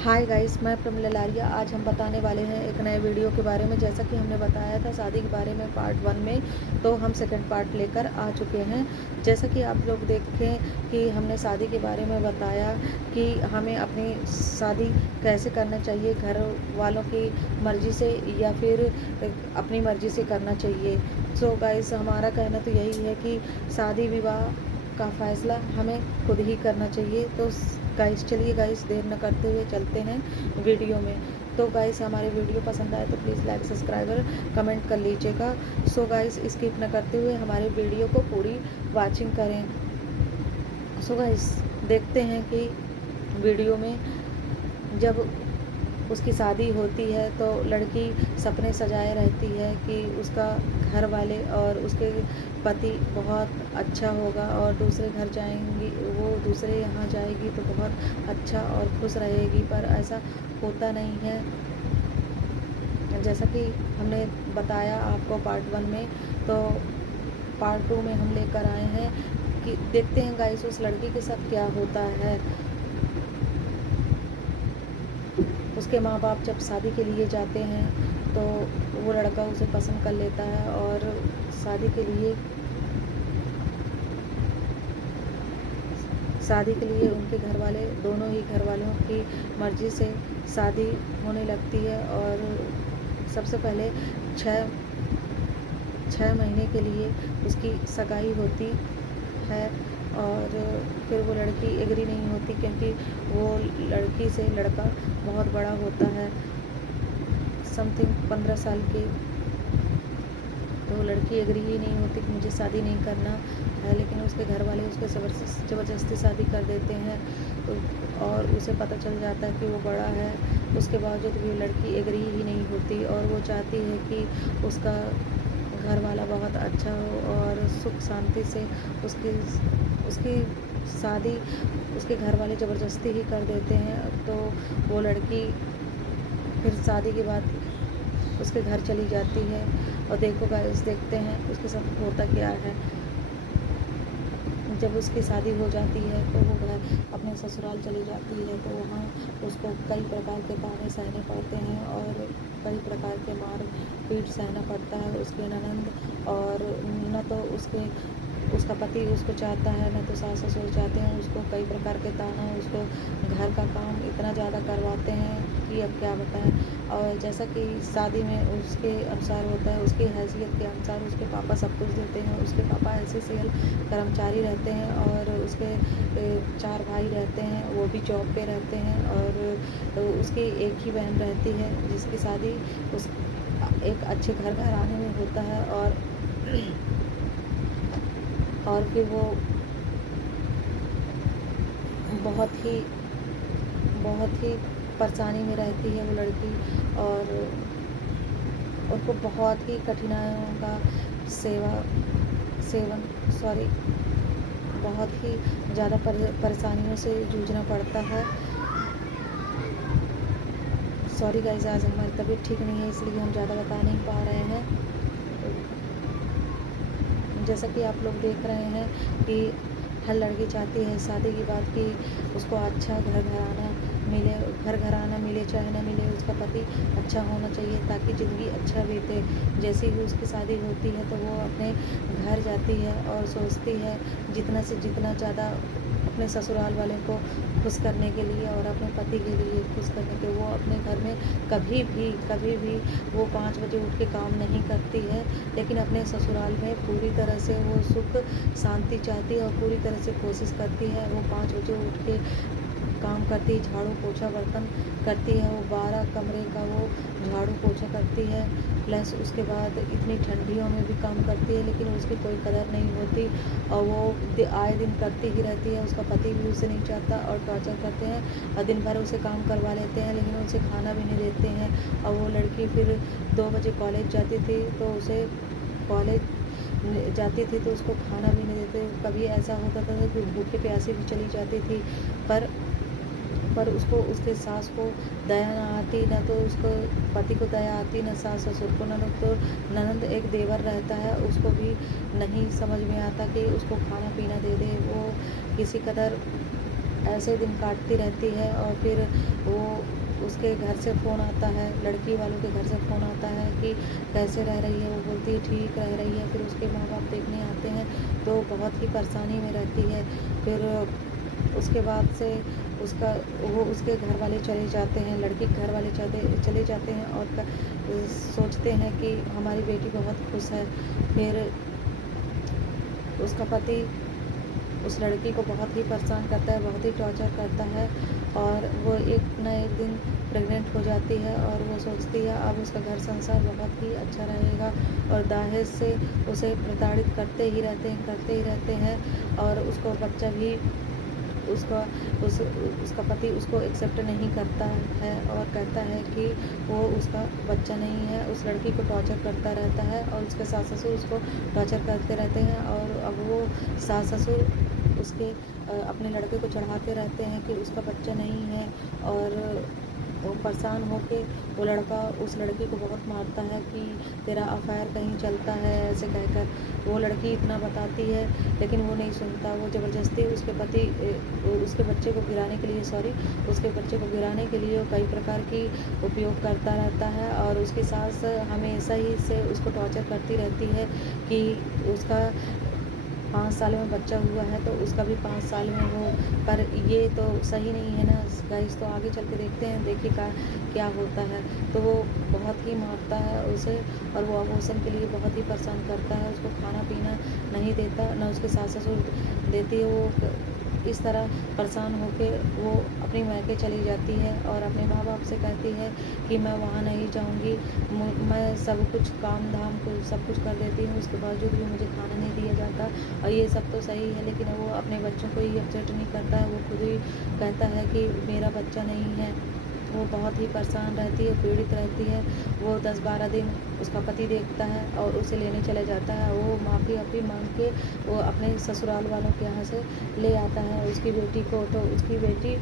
Hi guys, मैं प्रमिला लारिया। आज हम बताने वाले हैं एक नए वीडियो के बारे में। जैसा कि हमने बताया था शादी के बारे में पार्ट 1 में, तो हम सेकंड पार्ट लेकर आ चुके हैं। जैसा कि आप लोग देखें कि हमने शादी के बारे में बताया कि हमें अपनी शादी कैसे करना चाहिए, घर वालों की मर्ज़ी से या फिर अपनी मर्ज़ी से करना चाहिए। सो गाइस, हमारा कहना तो यही है कि शादी विवाह का फ़ैसला हमें खुद ही करना चाहिए। तो गाइस चलिए गाइस, देर न करते हुए चलते हैं वीडियो में। तो गाइस, हमारे वीडियो पसंद आए तो प्लीज़ लाइक सब्सक्राइब और कमेंट कर लीजिएगा। सो गाइस, स्किप न करते हुए हमारे वीडियो को पूरी वॉचिंग करें। सो गाइस, देखते हैं कि वीडियो में जब उसकी शादी होती है तो लड़की सपने सजाए रहती है कि उसका घर वाले और उसके पति बहुत अच्छा होगा और दूसरे घर जाएंगी, वो दूसरे यहाँ जाएगी तो बहुत अच्छा और खुश रहेगी, पर ऐसा होता नहीं है। जैसा कि हमने बताया आपको पार्ट 1 में, तो पार्ट 2 में हम लेकर आए हैं कि देखते हैं गाइस उस लड़की के साथ क्या होता है। उसके माँ बाप जब शादी के लिए जाते हैं तो वो लड़का उसे पसंद कर लेता है और शादी के लिए उनके घर वाले, दोनों ही घर वालों की मर्ज़ी से शादी होने लगती है। और सबसे पहले छः छः महीने के लिए उसकी सगाई होती है और फिर वो लड़की एग्री नहीं होती, क्योंकि वो लड़की से लड़का बहुत बड़ा होता है, समथिंग 15 साल की। तो लड़की एग्री ही नहीं होती कि मुझे शादी नहीं करना है, लेकिन उसके घर वाले उसके ज़बरदस्ती शादी कर देते हैं। और उसे पता चल जाता है कि वो बड़ा है, उसके बावजूद भी लड़की एग्री ही नहीं होती और वो चाहती है कि उसका घर वाला बहुत अच्छा हो और सुख शांति से उसकी उसकी शादी उसके घर वाले ज़बरदस्ती ही कर देते हैं। तो वो लड़की फिर शादी के बाद उसके घर चली जाती है और देखो गाइस, देखते हैं उसके साथ होता क्या है। जब उसकी शादी हो जाती है तो वो घर अपने ससुराल चली जाती है, तो वहाँ उसको कई प्रकार के ताने सहने पड़ते हैं और कई प्रकार के मार पीट सहना पड़ता है। उसके ननंद और न तो उसका पति उसको चाहता है, न तो सास ससुर चाहते हैं उसको। कई प्रकार के ताना, उसको घर का काम इतना ज़्यादा करवाते हैं कि अब क्या बताएं। और जैसा कि शादी में उसके अनुसार होता है, उसकी हैसियत के अनुसार उसके पापा सब कुछ देते हैं। उसके पापा SCCL कर्मचारी रहते हैं और उसके 4 भाई रहते हैं, वो भी जॉब पे रहते हैं। और उसकी एक ही बहन रहती है जिसकी शादी उस एक अच्छे घर घराने में होता है। और फिर वो बहुत ही बहुत ही परेशानी में रहती है वो लड़की, और उनको बहुत ही कठिनाइयों का सेवा सेवन सॉरी बहुत ही ज़्यादा परेशानियों से जूझना पड़ता है। सॉरी गाइस, आज हमारी तबीयत ठीक नहीं है, इसलिए हम ज़्यादा बता नहीं पा रहे हैं। जैसा कि आप लोग देख रहे हैं कि हर लड़की चाहती है शादी के बाद कि उसको अच्छा घर घराना मिले चाहे ना मिले, उसका पति अच्छा होना चाहिए ताकि ज़िंदगी अच्छा बीते। जैसे ही उसकी शादी होती है तो वो अपने घर जाती है और सोचती है जितना से जितना ज़्यादा अपने ससुराल वाले को खुश करने के लिए और अपने पति के लिए खुश करने के, वो अपने घर में कभी भी वो 5 बजे उठ के काम नहीं करती है, लेकिन अपने ससुराल में पूरी तरह से वो सुख शांति चाहती है और पूरी तरह से कोशिश करती है। वो 5 बजे उठ के काम करती है, झाड़ू पोछा बर्तन करती है, वो 12 कमरे का वो झाड़ू पोछा करती है। प्लस उसके बाद इतनी ठंडियों में भी काम करती है, लेकिन उसकी कोई कदर नहीं होती और वो आए दिन करती ही रहती है। उसका पति भी उसे नहीं चाहता और टॉर्चर करते हैं और दिन भर उसे काम करवा लेते हैं, लेकिन उसे खाना भी नहीं देते हैं। और वो लड़की फिर 2 बजे कॉलेज जाती थी तो उसे कॉलेज जाती थी तो उसको खाना भी नहीं देते। कभी ऐसा होता था कि भूखे प्यासे भी चली जाती थी, पर उसको उसके सास को दया ना आती, ना तो उसको पति को दया आती, ना सास ससुर को। ननद एक देवर रहता है, उसको भी नहीं समझ में आता कि उसको खाना पीना दे दे। वो किसी कदर ऐसे दिन काटती रहती है। और फिर वो उसके घर से फ़ोन आता है, लड़की वालों के घर से फ़ोन आता है कि कैसे रह रही है। वो बोलती है ठीक रह रही है। फिर उसके माँ बाप देखने आते हैं तो बहुत ही परेशानी में रहती है। फिर उसके बाद से उसका वो उसके घर वाले चले जाते हैं, लड़की के घर वाले चले जाते हैं और सोचते हैं कि हमारी बेटी बहुत खुश है। फिर उसका पति उस लड़की को बहुत ही परेशान करता है, बहुत ही टॉर्चर करता है। और वो एक ना एक दिन प्रेग्नेंट हो जाती है और वो सोचती है अब उसका घर संसार बहुत ही अच्छा रहेगा। और दहेज से उसे प्रताड़ित करते ही रहते हैं। और उसको बच्चा भी उसका उसका पति उसको एक्सेप्ट नहीं करता है और कहता है कि वो उसका बच्चा नहीं है। उस लड़की को टॉर्चर करता रहता है और उसके सास ससुर उसको टॉर्चर करते रहते हैं। और अब वो सास ससुर उसके अपने लड़के को चढ़ाते रहते हैं कि उसका बच्चा नहीं है। और वो परेशान होके वो लड़का उस लड़की को बहुत मारता है कि तेरा अफेयर कहीं चलता है, ऐसे कहकर। वो लड़की इतना बताती है लेकिन वो नहीं सुनता। वो ज़बरदस्ती उसके बच्चे को गिराने के लिए उसके बच्चे को गिराने के लिए वो कई प्रकार की उपयोग करता रहता है। और उसकी सास हमेशा ही से उसको टॉर्चर करती रहती है कि उसका 5 साल में बच्चा हुआ है तो उसका भी 5 साल में हो। पर ये तो सही नहीं है ना गाइस। तो आगे चल के देखते हैं, देखिए क्या होता है। तो वो बहुत ही मारता है उसे और वो अबॉर्शन के लिए बहुत ही परेशान करता है। उसको खाना पीना नहीं देता, ना उसके सास ससुर देती है। वो इस तरह परेशान होके वो अपनी मायके चली जाती है और अपने माँ बाप से कहती है कि मैं वहाँ नहीं जाऊँगी। मैं सब कुछ काम धाम को सब कुछ कर देती हूँ, उसके बावजूद भी मुझे खाना नहीं दिया जाता। और ये सब तो सही है लेकिन वो अपने बच्चों को ही एक्सेप्ट नहीं करता है। वो खुद ही कहता है कि मेरा बच्चा नहीं है। वो बहुत ही परेशान रहती है, पीड़ित रहती है। वो 10-12 दिन उसका पति देखता है और उसे लेने चले जाता है। वो माफ़ी वाफ़ी माँग के वो अपने ससुराल वालों के यहाँ से ले आता है उसकी बेटी को। तो उसकी बेटी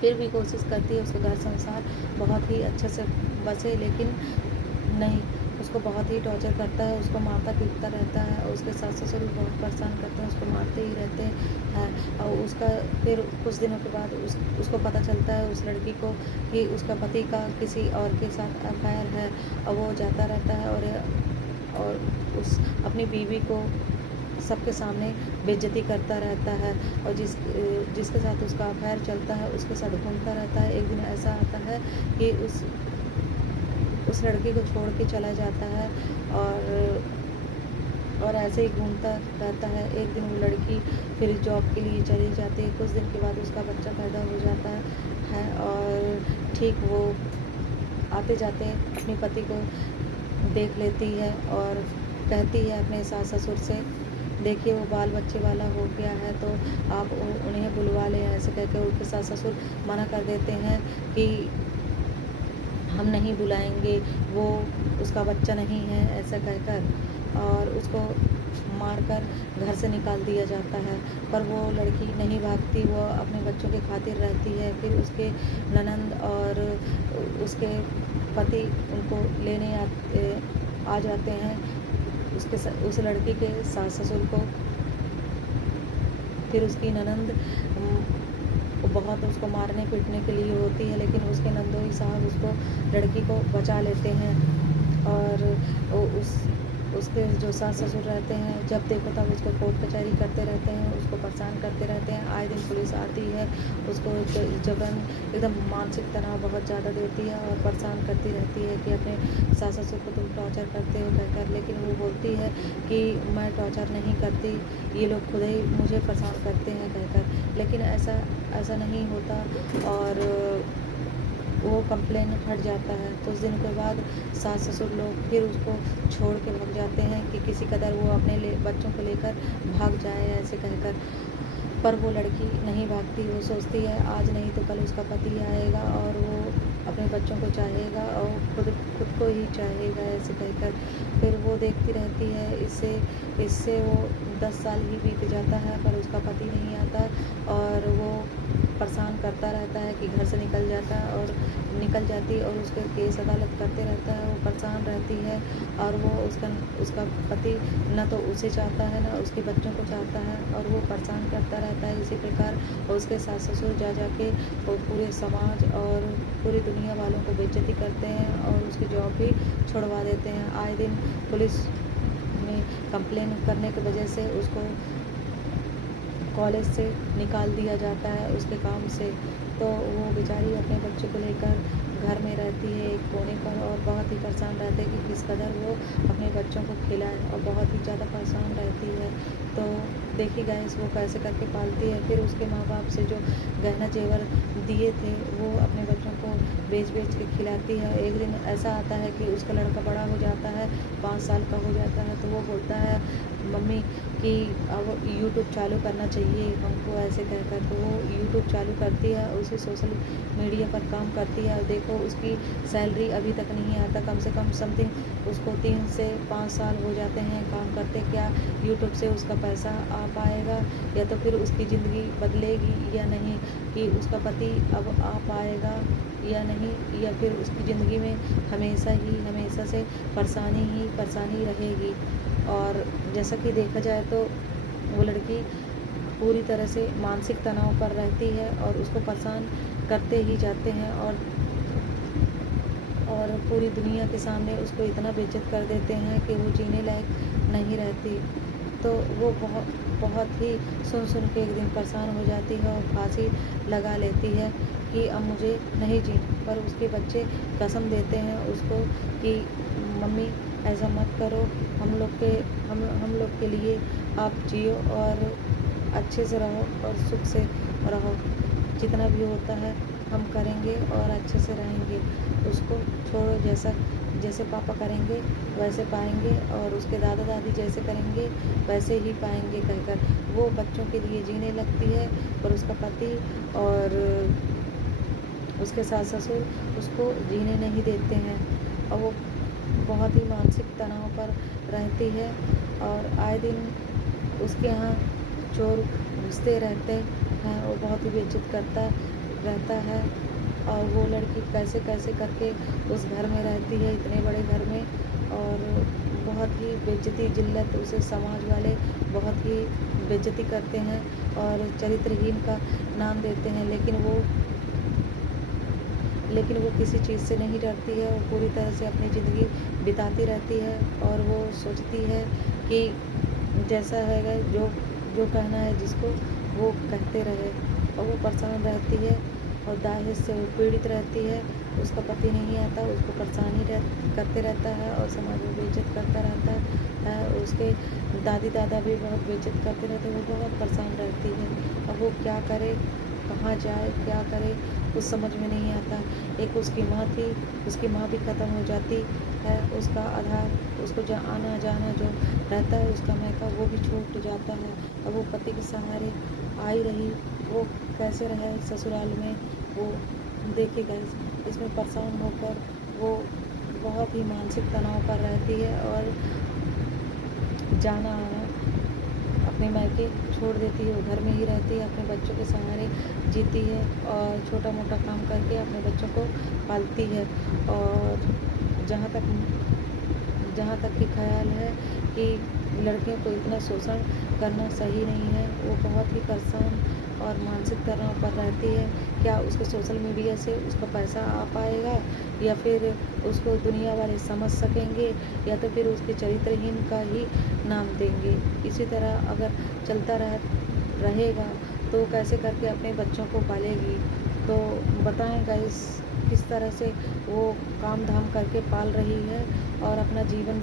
फिर भी कोशिश करती है उसका घर संसार बहुत ही अच्छे से बसे, लेकिन नहीं, उसको बहुत ही टॉर्चर करता है, उसको मारता पीटता रहता है। और उसके सास ससुर भी बहुत परेशान करते हैं, उसको मारते ही रहते हैं। और उसका फिर कुछ दिनों के बाद उसको पता चलता है उस लड़की को कि उसका पति का किसी और के साथ अफेयर है। और वो जाता रहता है और उस अपनी बीवी को सबके सामने बेइज्जती करता रहता है। और जिसके साथ उसका अफेयर चलता है उसके साथ घूमता रहता है। एक दिन ऐसा आता है कि उस लड़की को छोड़ के चला जाता है और ऐसे ही घूमता रहता है। एक दिन वो लड़की फिर जॉब के लिए चली जाती है। कुछ दिन के बाद उसका बच्चा पैदा हो जाता है और ठीक वो आते जाते अपने पति को देख लेती है और कहती है अपने सास ससुर से, देखिए वो बाल बच्चे वाला हो गया है तो आप उन्हें बुलवा लें। ऐसे कह के उनके सास ससुर मना कर देते हैं कि हम नहीं बुलाएंगे, वो उसका बच्चा नहीं है, ऐसा कहकर। और उसको मारकर घर से निकाल दिया जाता है। पर वो लड़की नहीं भागती, वो अपने बच्चों के खातिर रहती है। फिर उसके ननंद और उसके पति उनको लेने आ जाते हैं, उस लड़की के सास ससुर को। फिर उसकी ननंद वो बहुत उसको मारने पीटने के लिए होती है, लेकिन उसके नंदोई साहब उसको लड़की को बचा लेते हैं। और उसके जो सास ससुर रहते हैं जब देखो तब उसको कोर्ट कचहरी करते रहते हैं, उसको परेशान करते रहते हैं। आए दिन पुलिस आती है, उसको जबरन एकदम मानसिक तनाव बहुत ज़्यादा देती है और परेशान करती रहती है कि अपने सास ससुर को तुम टॉर्चर करते हो कहकर। लेकिन वो बोलती है कि मैं टॉर्चर नहीं करती, ये लोग खुद ही मुझे परेशान करते हैं कहकर। लेकिन ऐसा नहीं होता और वो कंप्लेन हट जाता है। कुछ दिन के बाद सास ससुर लोग फिर उसको छोड़ के भाग जाते हैं कि किसी कदर वो अपने बच्चों को लेकर भाग जाए, ऐसे कहकर। पर वो लड़की नहीं भागती। वो सोचती है आज नहीं तो कल उसका पति आएगा और वो अपने बच्चों को चाहेगा और खुद को ही चाहेगा, ऐसे कहकर। फिर वो देखती रहती है। इससे वो 10 साल ही बीत जाता है पर उसका पति नहीं आता और वो परेशान करता रहता है कि घर से निकल जाता है और निकल जाती है और उसके केस अदालत करते रहता है। वो परेशान रहती है और वो उसका पति ना तो उसे चाहता है, ना उसके बच्चों को चाहता है और वो परेशान करता रहता है इसी प्रकार। और उसके सास-ससुर जा के वो पूरे समाज और पूरी दुनिया वालों को बेइज्जती करते हैं और उसकी जॉब भी छुड़वा देते हैं। आए दिन पुलिस में कंप्लेन करने की वजह से उसको कॉलेज से निकाल दिया जाता है उसके काम से। तो वो बेचारी अपने बच्चे को लेकर घर में रहती है एक कोने पर और बहुत ही परेशान रहती है कि किस कदर वो अपने बच्चों को खिलाए और बहुत ही ज़्यादा परेशान रहती है। तो देखिए गाइस वो कैसे करके पालती है। फिर उसके माँ-बाप से जो गहना जेवर दिए थे वो अपने बच्चों को बेच-बेच के खिलाती है। एक दिन ऐसा आता है कि उसका लड़का बड़ा हो जाता है, 5 साल का हो जाता है, तो वो बोलता है मम्मी कि अब यूट्यूब चालू करना चाहिए हमको ऐसे कहकर। तो वो यूट्यूब चालू करती है, उसी सोशल मीडिया पर काम करती है और देखो उसकी सैलरी अभी तक नहीं आता, कम से कम समथिंग उसको 3 से 5 साल हो जाते हैं काम करते। क्या यूट्यूब से उसका पैसा आ पाएगा या तो फिर उसकी ज़िंदगी बदलेगी या नहीं, कि उसका पति अब आ पाएगा या नहीं, या फिर उसकी ज़िंदगी में हमेशा से परेशानी ही परेशानी रहेगी। और जैसा कि देखा जाए तो वो लड़की पूरी तरह से मानसिक तनाव पर रहती है और उसको परेशान करते ही जाते हैं और पूरी दुनिया के सामने उसको इतना बेइज्जत कर देते हैं कि वो जीने लायक नहीं रहती। तो वो बहुत ही सुन के एक दिन परेशान हो जाती है और फांसी लगा लेती है कि अब मुझे नहीं जीना। पर उसके बच्चे कसम देते हैं उसको कि मम्मी ऐसा मत करो, हम लोग के लिए आप जियो और अच्छे से रहो और सुख से रहो। जितना भी होता है हम करेंगे और अच्छे से रहेंगे। उसको छोड़ो, जैसे पापा करेंगे वैसे पाएँगे और उसके दादा-दादी जैसे करेंगे वैसे ही पाएँगे कहकर वो बच्चों के लिए जीने लगती है। पर उसका पति और उसके सास-ससुर उसको जीने नहीं देते हैं और वो बहुत ही मानसिक तनाव पर रहती है और आए दिन उसके यहाँ चोर घुसते रहते हैं। वो बहुत ही बेइज्जत करता रहता है और वो लड़की कैसे करके उस घर में रहती है, इतने बड़े घर में, और बहुत ही बेइज्जती जिल्लत उसे समाज वाले बहुत ही बेइज्जती करते हैं और चरित्रहीन का नाम देते हैं। लेकिन वो किसी चीज़ से नहीं डरती है और पूरी तरह से अपनी ज़िंदगी बिताती रहती है और वो सोचती है कि जैसा है जो जो कहना है जिसको वो कहते रहे। और वो परेशान रहती है और दाहेज से वो पीड़ित रहती है। उसका पति नहीं आता, उसको परेशानी करते रहता है और समाज में बेइज्जत करता रहता है। उसके दादी दादा भी बहुत बेइज्जत करते रहते हैं। वो बहुत परेशान रहती है। अब वो क्या करे, कहाँ जाए, क्या करे, कुछ समझ में नहीं आता। एक उसकी माँ थी, उसकी माँ भी ख़त्म हो जाती है। उसका आधार, उसको आना जाना जो रहता है उसका मायका, वो भी छूट जाता है। अब वो पति के सहारे आई रही, वो कैसे रहे ससुराल में। वो देखिए गाइस, इसमें परेशान होकर वो बहुत ही मानसिक तनाव पर रहती है और जाना आना अपने मायके छोड़ देती है। वो घर में ही रहती है, अपने बच्चों के सहारे जीती है और छोटा मोटा काम करके अपने बच्चों को पालती है। और जहाँ तक जहाँ तक कि ख़्याल है कि लड़कियों को इतना शोषण करना सही नहीं है। वो बहुत ही परेशान और मानसिक तनाव पर रहती है। क्या उसके सोशल मीडिया से उसका पैसा आ पाएगा या फिर उसको दुनिया वाले समझ सकेंगे या तो फिर उसके चरित्रहीन का ही नाम देंगे। इसी तरह अगर चलता रहेगा तो कैसे करके अपने बच्चों को पालेगी। तो बताएं गाइस किस तरह से वो काम धाम करके पाल रही है और अपना जीवन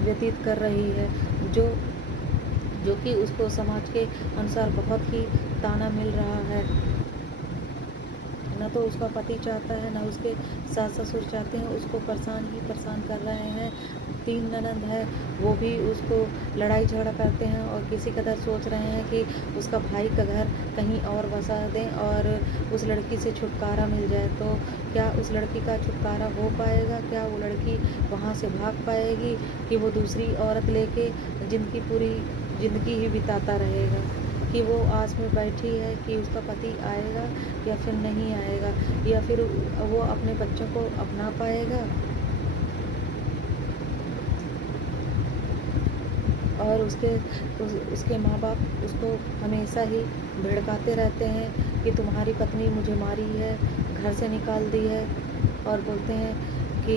व्यतीत कर रही है, जो कि उसको समाज के अनुसार बहुत ही ताना मिल रहा है। ना तो उसका पति चाहता है, ना उसके सास-ससुर चाहते हैं, उसको परेशान ही परेशान कर रहे हैं। 3 ननंद है, वो भी उसको लड़ाई झगड़ा करते हैं और किसी कदर सोच रहे हैं कि उसका भाई का घर कहीं और बसा दें और उस लड़की से छुटकारा मिल जाए। तो क्या उस लड़की का छुटकारा हो पाएगा? क्या वो लड़की वहाँ से भाग पाएगी कि वो दूसरी औरत लेके पूरी ज़िंदगी ही बिताता रहेगा? कि वो आस में बैठी है कि उसका पति आएगा या फिर नहीं आएगा, या फिर वो अपने बच्चों को अपना पाएगा। और उसके माँ-बाप उसको हमेशा ही भड़काते रहते हैं कि तुम्हारी पत्नी मुझे मारी है, घर से निकाल दी है, और बोलते हैं कि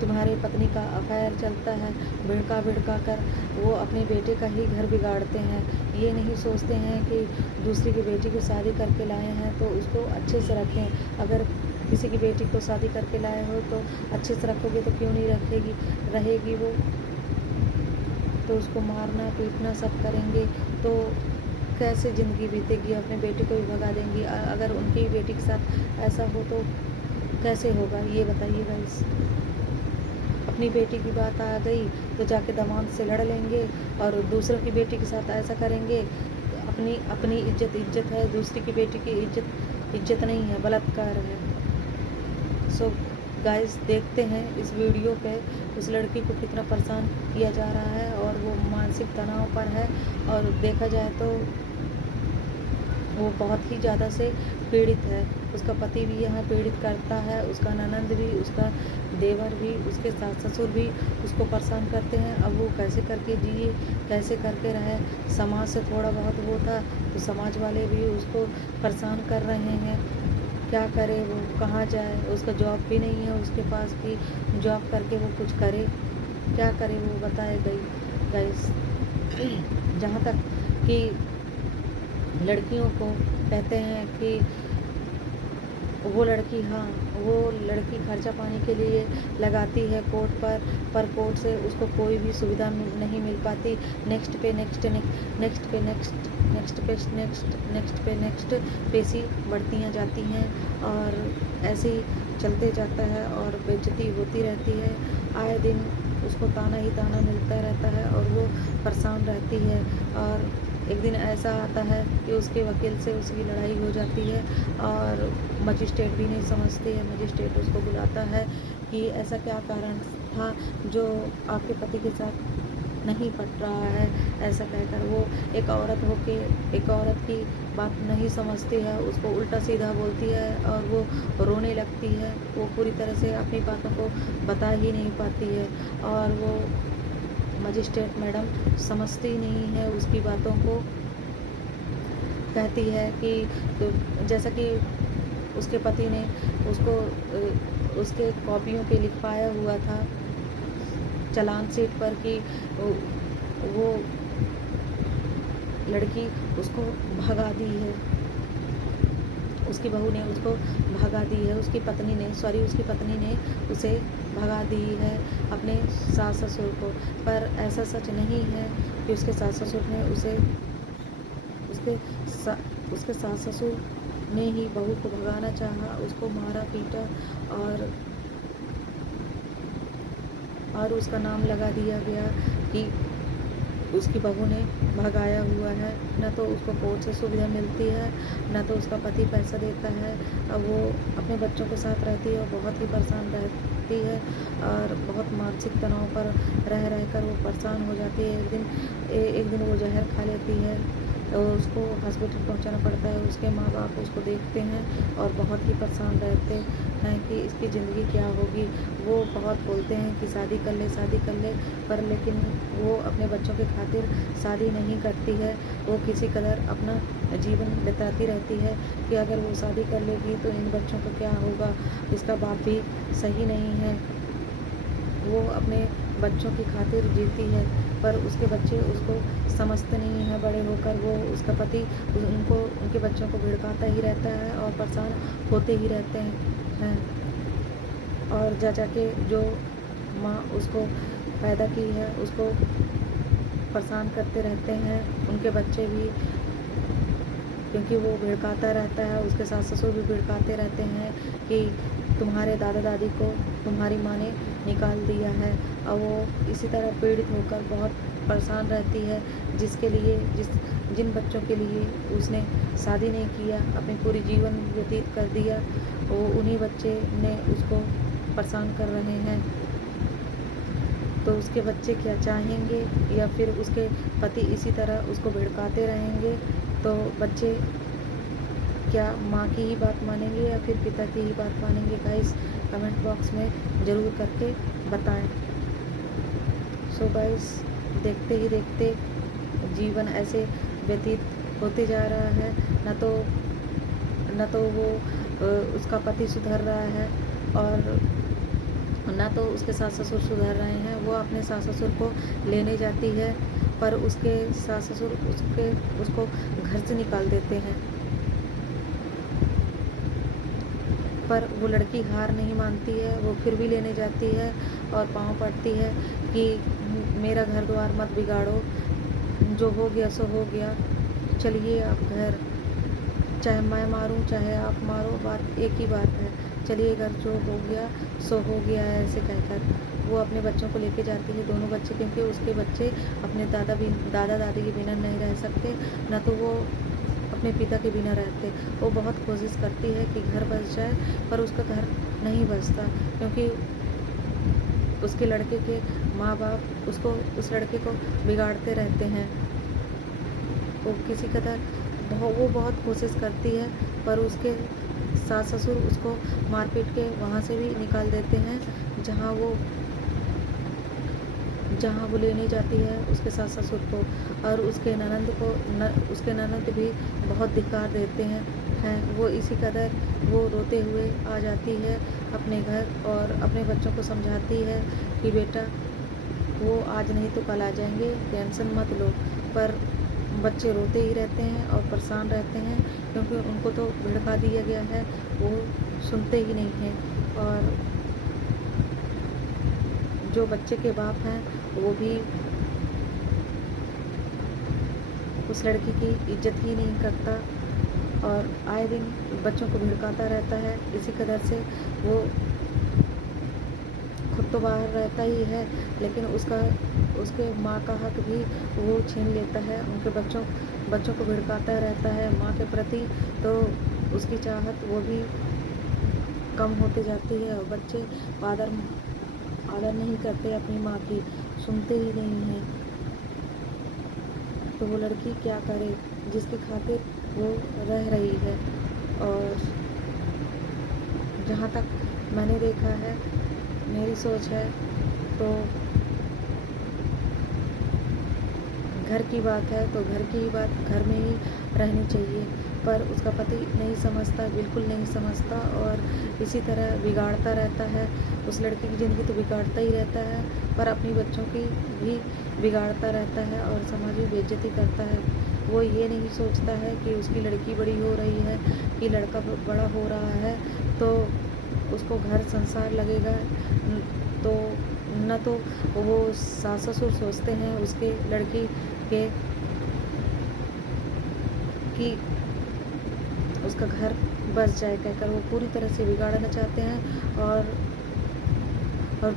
तुम्हारे पत्नी का अफेयर चलता है। भिड़का कर वो अपने बेटे का ही घर बिगाड़ते हैं। ये नहीं सोचते हैं कि दूसरी की बेटी को शादी करके लाए हैं तो उसको अच्छे से रखें। अगर किसी की बेटी को शादी करके लाए हो तो अच्छे से रखोगे तो क्यों नहीं रहेगी वो। तो उसको मारना पीटना सब करेंगे तो कैसे ज़िंदगी बीतेगी। अपने बेटे को भी भगा देंगी। अगर उनकी बेटी के साथ ऐसा हो तो कैसे होगा, ये बताइए गाइस। अपनी बेटी की बात आ गई तो जाके दामाद से लड़ लेंगे, और दूसरों की बेटी के साथ ऐसा करेंगे। अपनी अपनी इज्जत है, दूसरी की बेटी की इज्जत नहीं है, बलात्कार है। सो गाइस, देखते हैं इस वीडियो पे उस लड़की को कितना परेशान किया जा रहा है, और वो मानसिक तनाव पर है। और देखा जाए तो वो बहुत ही ज़्यादा से पीड़ित है। उसका पति भी यहाँ पीड़ित करता है, उसका ननंद भी, उसका देवर भी, उसके सास ससुर भी उसको परेशान करते हैं। अब वो कैसे करके जिए, कैसे करके रहे। समाज से थोड़ा बहुत वो था तो समाज वाले भी उसको परेशान कर रहे हैं। क्या करे वो, कहाँ जाए। उसका जॉब भी नहीं है उसके पास कि जॉब करके वो कुछ करे। क्या करे वो, बताए गाइस। जहाँ तक कि लड़कियों को कहते हैं कि वो लड़की खर्चा पानी के लिए लगाती है कोर्ट पर कोर्ट से उसको कोई भी सुविधा नहीं मिल पाती। नेक्स्ट पे सी बढ़ती जाती हैं, और ऐसे ही चलते जाता है और बेइज्जती होती रहती है। आए दिन उसको ताना ही ताना मिलता रहता है और वो परेशान रहती है। और एक दिन ऐसा आता है कि उसके वकील से उसकी लड़ाई हो जाती है, और मजिस्ट्रेट भी नहीं समझती है। मजिस्ट्रेट उसको बुलाता है कि ऐसा क्या कारण था जो आपके पति के साथ नहीं पट रहा है। ऐसा कहकर वो एक औरत की बात नहीं समझती है, उसको उल्टा सीधा बोलती है और वो रोने लगती है। वो पूरी तरह से अपनी बातों को बता ही नहीं पाती है, और वो मजिस्ट्रेट मैडम समझती नहीं है उसकी बातों को। कहती है कि जैसा कि उसके पति ने उसको उसके कॉपियों पे लिखवाया हुआ था चालान शीट पर कि वो लड़की उसको भगा दी है, उसकी बहू ने उसको भगा दी है। उसकी पत्नी ने उसे भगा दी है अपने सास ससुर को। पर ऐसा सच नहीं है कि उसके सास ससुर ने उसके सास ससुर ने ही बहू को भगाना चाहा, उसको मारा पीटा, और उसका नाम लगा दिया गया कि उसकी बहू ने भगाया हुआ है। न तो उसको कोर्ट से सुविधा मिलती है, न तो उसका पति पैसा देता है। अब वो अपने बच्चों के साथ रहती है और बहुत ही परेशान रहती है, और बहुत मानसिक तनाव पर रह कर वो परेशान हो जाती है। एक दिन वो जहर खा लेती है तो उसको हॉस्पिटल पहुंचाना पड़ता है। उसके माँ बाप उसको देखते हैं और बहुत ही परेशान रहते हैं कि इसकी ज़िंदगी क्या होगी। वो बहुत बोलते हैं कि शादी कर ले, पर लेकिन वो अपने बच्चों के खातिर शादी नहीं करती है। वो किसी कदर अपना जीवन बिताती रहती है कि अगर वो शादी कर लेगी तो इन बच्चों का क्या होगा। इसका बाप भी सही नहीं है। वो अपने बच्चों की खातिर जीती है, पर उसके बच्चे उसको समझते नहीं हैं। बड़े होकर वो उसका पति उनके बच्चों को भिड़काता ही रहता है और परेशान होते ही रहते हैं। और जाके जो माँ उसको पैदा की है उसको परेशान करते रहते हैं उनके बच्चे भी, क्योंकि वो भिड़काता रहता है। उसके सास ससुर भी भिड़काते रहते हैं कि तुम्हारे दादा दादी को तुम्हारी माँ ने निकाल दिया है। और वो इसी तरह पीड़ित होकर बहुत परेशान रहती है, जिन बच्चों के लिए उसने शादी नहीं किया, अपनी पूरी जीवन व्यतीत कर दिया, वो उन्हीं बच्चे ने उसको परेशान कर रहे हैं। तो उसके बच्चे क्या चाहेंगे, या फिर उसके पति इसी तरह उसको भड़काते रहेंगे, तो बच्चे क्या माँ की ही बात मानेंगे या फिर पिता की ही बात मानेंगे? गाइस कमेंट बॉक्स में ज़रूर करके बताएं। सो गाइस, देखते ही देखते जीवन ऐसे व्यतीत होते जा रहा है, न तो वो उसका पति सुधर रहा है, और ना तो उसके सास ससुर सुधर रहे हैं। वो अपने सास ससुर को लेने जाती है, पर उसके सास ससुर उसको घर से निकाल देते हैं। पर वो लड़की हार नहीं मानती है, वो फिर भी लेने जाती है और पाँव पड़ती है कि मेरा घर द्वार मत बिगाड़ो, जो हो गया सो हो गया, चलिए आप घर, चाहे मैं मारूं चाहे आप मारो, बात एक ही बात है, चलिए घर, जो हो गया सो हो गया है। ऐसे कहकर वो अपने बच्चों को लेके जाती है, दोनों बच्चे, क्योंकि उसके बच्चे अपने दादा दादी के बिना नहीं रह सकते, न तो वो अपने पिता के बिना रहते। वो बहुत कोशिश करती है कि घर बस जाए, पर उसका घर नहीं बसता, क्योंकि उसके लड़के के माँ बाप उस लड़के को बिगाड़ते रहते हैं। वो किसी कदर वो बहुत कोशिश करती है, पर उसके सास ससुर उसको मार पीट के वहाँ से भी निकाल देते हैं, जहाँ वो लेने जाती है उसके सास ससुर को। और उसके ननंद भी बहुत धिक्कार देते हैं। वो इसी कदर वो रोते हुए आ जाती है अपने घर, और अपने बच्चों को समझाती है कि बेटा, वो आज नहीं तो कल आ जाएंगे, टेंशन मत लो। पर बच्चे रोते ही रहते हैं और परेशान रहते हैं, क्योंकि उनको तो भड़का दिया गया है, वो सुनते ही नहीं हैं। और जो बच्चे के बाप हैं वो भी उस लड़की की इज्जत ही नहीं करता, और आए दिन बच्चों को भड़काता रहता है। इसी कदर से वो खुद तो बाहर रहता ही है, लेकिन उसके माँ का हक भी वो छीन लेता है, उनके बच्चों को भड़काता रहता है माँ के प्रति। तो उसकी चाहत वो भी कम होती जाती है, और बच्चे आदर नहीं करते अपनी माँ की, सुनते ही नहीं हैं। तो वो लड़की क्या करे, जिसकी खातिर वो रह रही है। और जहाँ तक मैंने देखा है, मेरी सोच है, तो घर की बात है तो घर की ही बात घर में ही रहनी चाहिए। पर उसका पति नहीं समझता, बिल्कुल नहीं समझता, और इसी तरह बिगाड़ता रहता है। उस लड़की की ज़िंदगी तो बिगाड़ता ही रहता है, पर अपनी बच्चों की भी बिगाड़ता रहता है और समाज में बेइज्जती करता है। वो ये नहीं सोचता है कि उसकी लड़की बड़ी हो रही है, कि लड़का बड़ा हो रहा है, तो उसको घर संसार लगेगा। तो न तो वो सास ससुर सोचते हैं उसके लड़की के कि उसका घर बस जाए कहकर, वो पूरी तरह से बिगाड़ना चाहते हैं, और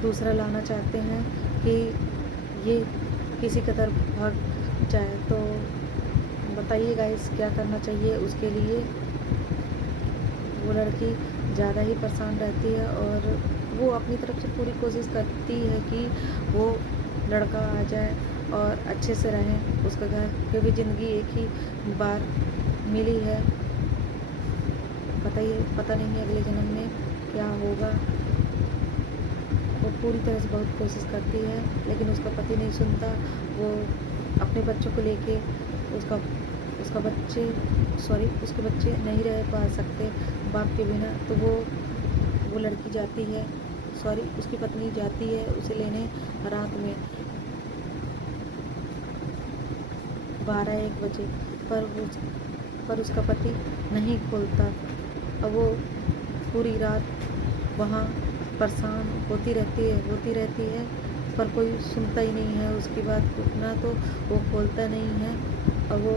दूसरा लाना चाहते हैं कि ये किसी कदर भाग जाए। तो बताइए गाइस, क्या करना चाहिए उसके लिए? वो लड़की ज़्यादा ही परेशान रहती है, और वो अपनी तरफ से पूरी कोशिश करती है कि वो लड़का आ जाए और अच्छे से रहें उसका घर, क्योंकि ज़िंदगी एक ही बार मिली है। पता नहीं अगले जन्म में क्या होगा। वो पूरी तरह से बहुत कोशिश करती है, लेकिन उसका पति नहीं सुनता। वो अपने बच्चों को लेके उसके बच्चे नहीं रह पा सकते बाप के बिना। तो वो लड़की जाती है, उसकी पत्नी जाती है उसे लेने रात में 12-1 बजे, पर उसका पति नहीं खोलता। अब वो पूरी रात वहाँ परेशान होती रहती है, पर कोई सुनता ही नहीं है उसकी बात को, ना तो वो खोलता नहीं है। और वो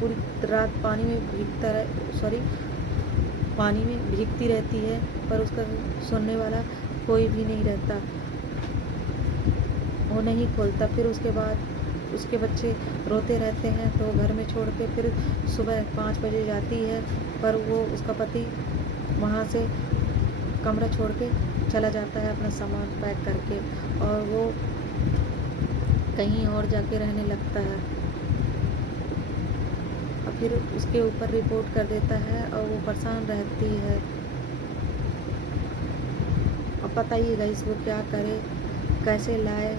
पूरी रात पानी में भीगती रहती है, पर उसका सुनने वाला कोई भी नहीं रहता, वो नहीं खोलता। फिर उसके बाद उसके बच्चे रोते रहते हैं, तो घर में छोड़ के फिर सुबह 5 बजे जाती है, पर वो उसका पति वहाँ से कमरा छोड़ के चला जाता है अपना सामान पैक करके। और वो कहीं और जाके रहने लगता है और फिर उसके ऊपर रिपोर्ट कर देता है और वो परेशान रहती है। अब बताइए गाइस वो क्या करे, कैसे लाए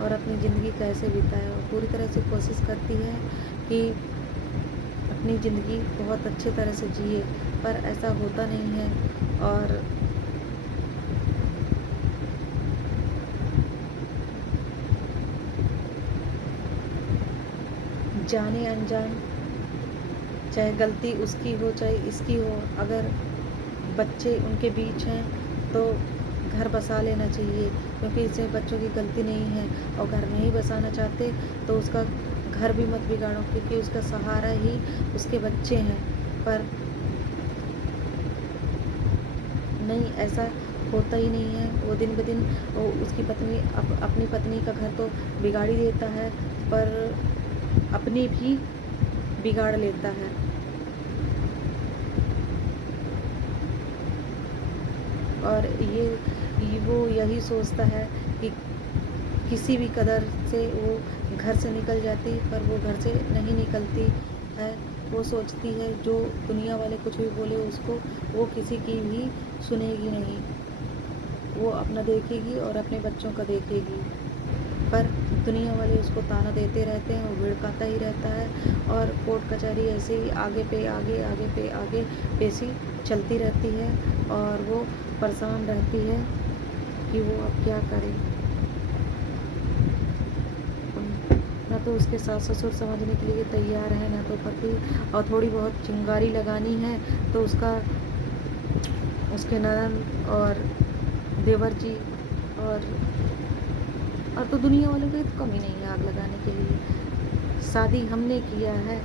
और अपनी ज़िंदगी कैसे बिताए। और पूरी तरह से कोशिश करती है कि अपनी ज़िंदगी बहुत अच्छे तरह से जिए, पर ऐसा होता नहीं है। और जाने अनजान, चाहे गलती उसकी हो चाहे इसकी हो, अगर बच्चे उनके बीच हैं तो घर बसा लेना चाहिए, क्योंकि इसमें बच्चों की गलती नहीं है। और घर नहीं बसाना चाहते तो उसका घर भी मत बिगाड़ो, क्योंकि उसका सहारा ही उसके बच्चे हैं। पर नहीं, ऐसा होता ही नहीं है। वो दिन ब दिन वो उसकी पत्नी अपनी पत्नी का घर तो बिगाड़ ही देता है, पर अपनी भी बिगाड़ लेता है। और वो यही सोचता है कि किसी भी कदर से वो घर से निकल जाती, पर वो घर से नहीं निकलती है। वो सोचती है जो दुनिया वाले कुछ भी बोले उसको, वो किसी की भी सुनेगी नहीं। वो अपना देखेगी और अपने बच्चों का देखेगी, पर दुनिया वाले उसको ताना देते रहते हैं, वो भिड़काता ही रहता है। और कोर्ट कचहरी ऐसे ही आगे पे आगे, आगे पे आगे पेशी चलती रहती है और वो परेशान रहती है कि वो अब क्या करे। ना तो उसके सास ससुर समझने के लिए तैयार है, ना तो पति। और थोड़ी बहुत चिंगारी लगानी है तो उसके ननद और देवर जी और तो दुनिया वालों की तो कमी नहीं है आग लगाने के लिए। शादी हमने किया है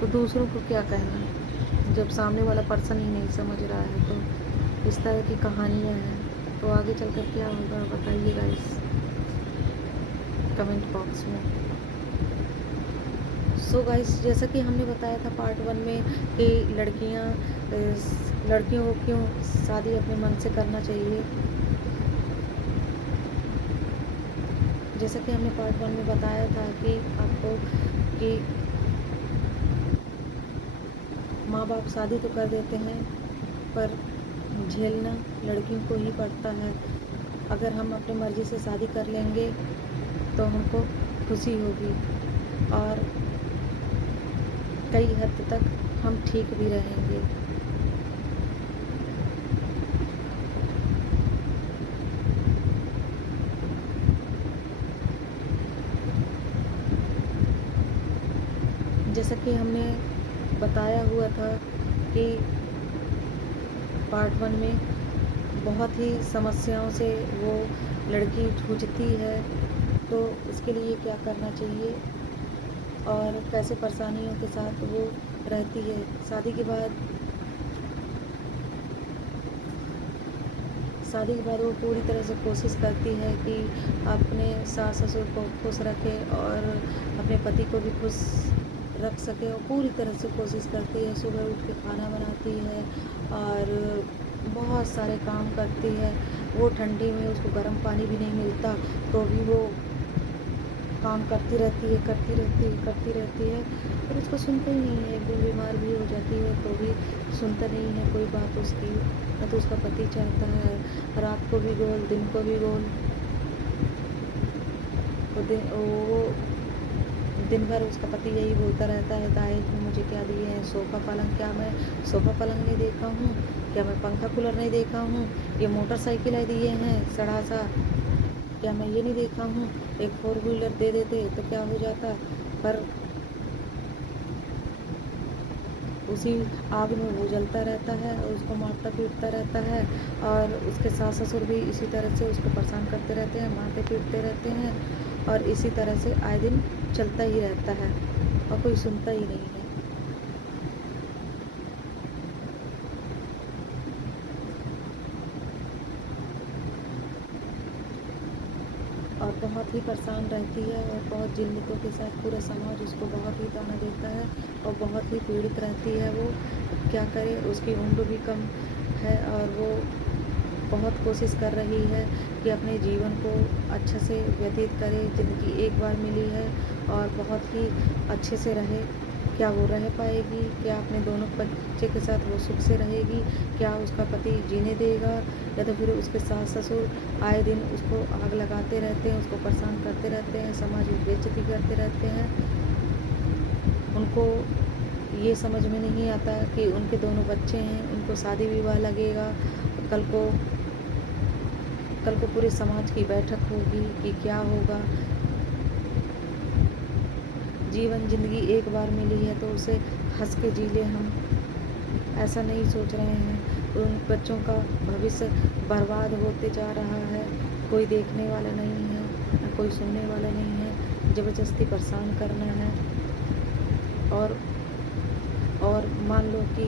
तो दूसरों को क्या कहना, जब सामने वाला पर्सन ही नहीं समझ रहा है। तो इस तरह की कहानियाँ हैं। तो आगे चलकर क्या होगा बताइए गाइस कमेंट बॉक्स में। सो गाइस, जैसा कि हमने बताया था पार्ट 1 में कि लड़कियों को क्यों शादी अपने मन से करना चाहिए। जैसा कि हमने पार्ट 1 में बताया था कि आपको कि माँ बाप शादी तो कर देते हैं, पर झेलना लड़कियों को ही पड़ता है। अगर हम अपनी मर्ज़ी से शादी कर लेंगे तो हमको खुशी होगी और कई हद तक हम ठीक भी रहेंगे। जैसा कि हमने बताया हुआ था कि पार्ट 1 में बहुत ही समस्याओं से वो लड़की जूझती है, तो इसके लिए क्या करना चाहिए और कैसे परेशानियों के साथ वो रहती है। शादी के बाद वो पूरी तरह से कोशिश करती है कि अपने सास ससुर को खुश रखे और अपने पति को भी खुश रख सके, और पूरी तरह से कोशिश करती है। सुबह उठ के खाना बनाती है और बहुत सारे काम करती है। वो ठंडी में उसको गर्म पानी भी नहीं मिलता तो भी वो काम करती रहती है, पर उसको सुनते ही नहीं है। एक दिन बीमार भी हो जाती है तो भी सुनता नहीं है कोई बात उसकी। ना तो उसका पति चाहता है रात को भी गोल दिन को भी गोल। वो दिन भर उसका पति यही बोलता रहता है, दहेज में मुझे क्या दिए हैं, सोफ़ा पलंग। क्या मैं सोफ़ा पलंग नहीं देखा हूँ? क्या मैं पंखा कूलर नहीं देखा हूँ? ये मोटरसाइकिलें दिए हैं सड़ा सा, क्या मैं ये नहीं देखा हूँ? एक 4 व्हीलर दे देते तो क्या हो जाता। पर उसी आग में वो जलता रहता है और उसको मारता पीटता रहता है। और उसके सास ससुर भी इसी तरह से उसको परेशान करते रहते हैं, मारते पीटते रहते हैं, और इसी तरह से आए दिन चलता ही रहता है और कोई सुनता ही नहीं है। और बहुत ही परेशान रहती है और बहुत जिल्लतों के साथ पूरा समाज उसको बहुत ही ताना देता है और बहुत ही पीड़ित रहती है। वो क्या करे, उसकी उम्र भी कम है और वो बहुत कोशिश कर रही है कि अपने जीवन को अच्छे से व्यतीत करे। ज़िंदगी एक बार मिली है और बहुत ही अच्छे से रहे। क्या वो रह पाएगी? क्या अपने दोनों बच्चे के साथ वो सुख से रहेगी? क्या उसका पति जीने देगा? या तो फिर उसके सास ससुर आए दिन उसको आग लगाते रहते हैं, उसको परेशान करते रहते हैं, समाज में बेइज्जती करते रहते हैं। उनको ये समझ में नहीं आता कि उनके दोनों बच्चे हैं, उनको शादी विवाह लगेगा। कल को पूरे समाज की बैठक होगी कि क्या होगा। जीवन ज़िंदगी एक बार मिली है तो उसे हंस के जी ले हम, ऐसा नहीं सोच रहे हैं। उन बच्चों का भविष्य बर्बाद होते जा रहा है। कोई देखने वाला नहीं है, ना कोई सुनने वाला नहीं है। ज़बरदस्ती परेशान करना है। और मान लो कि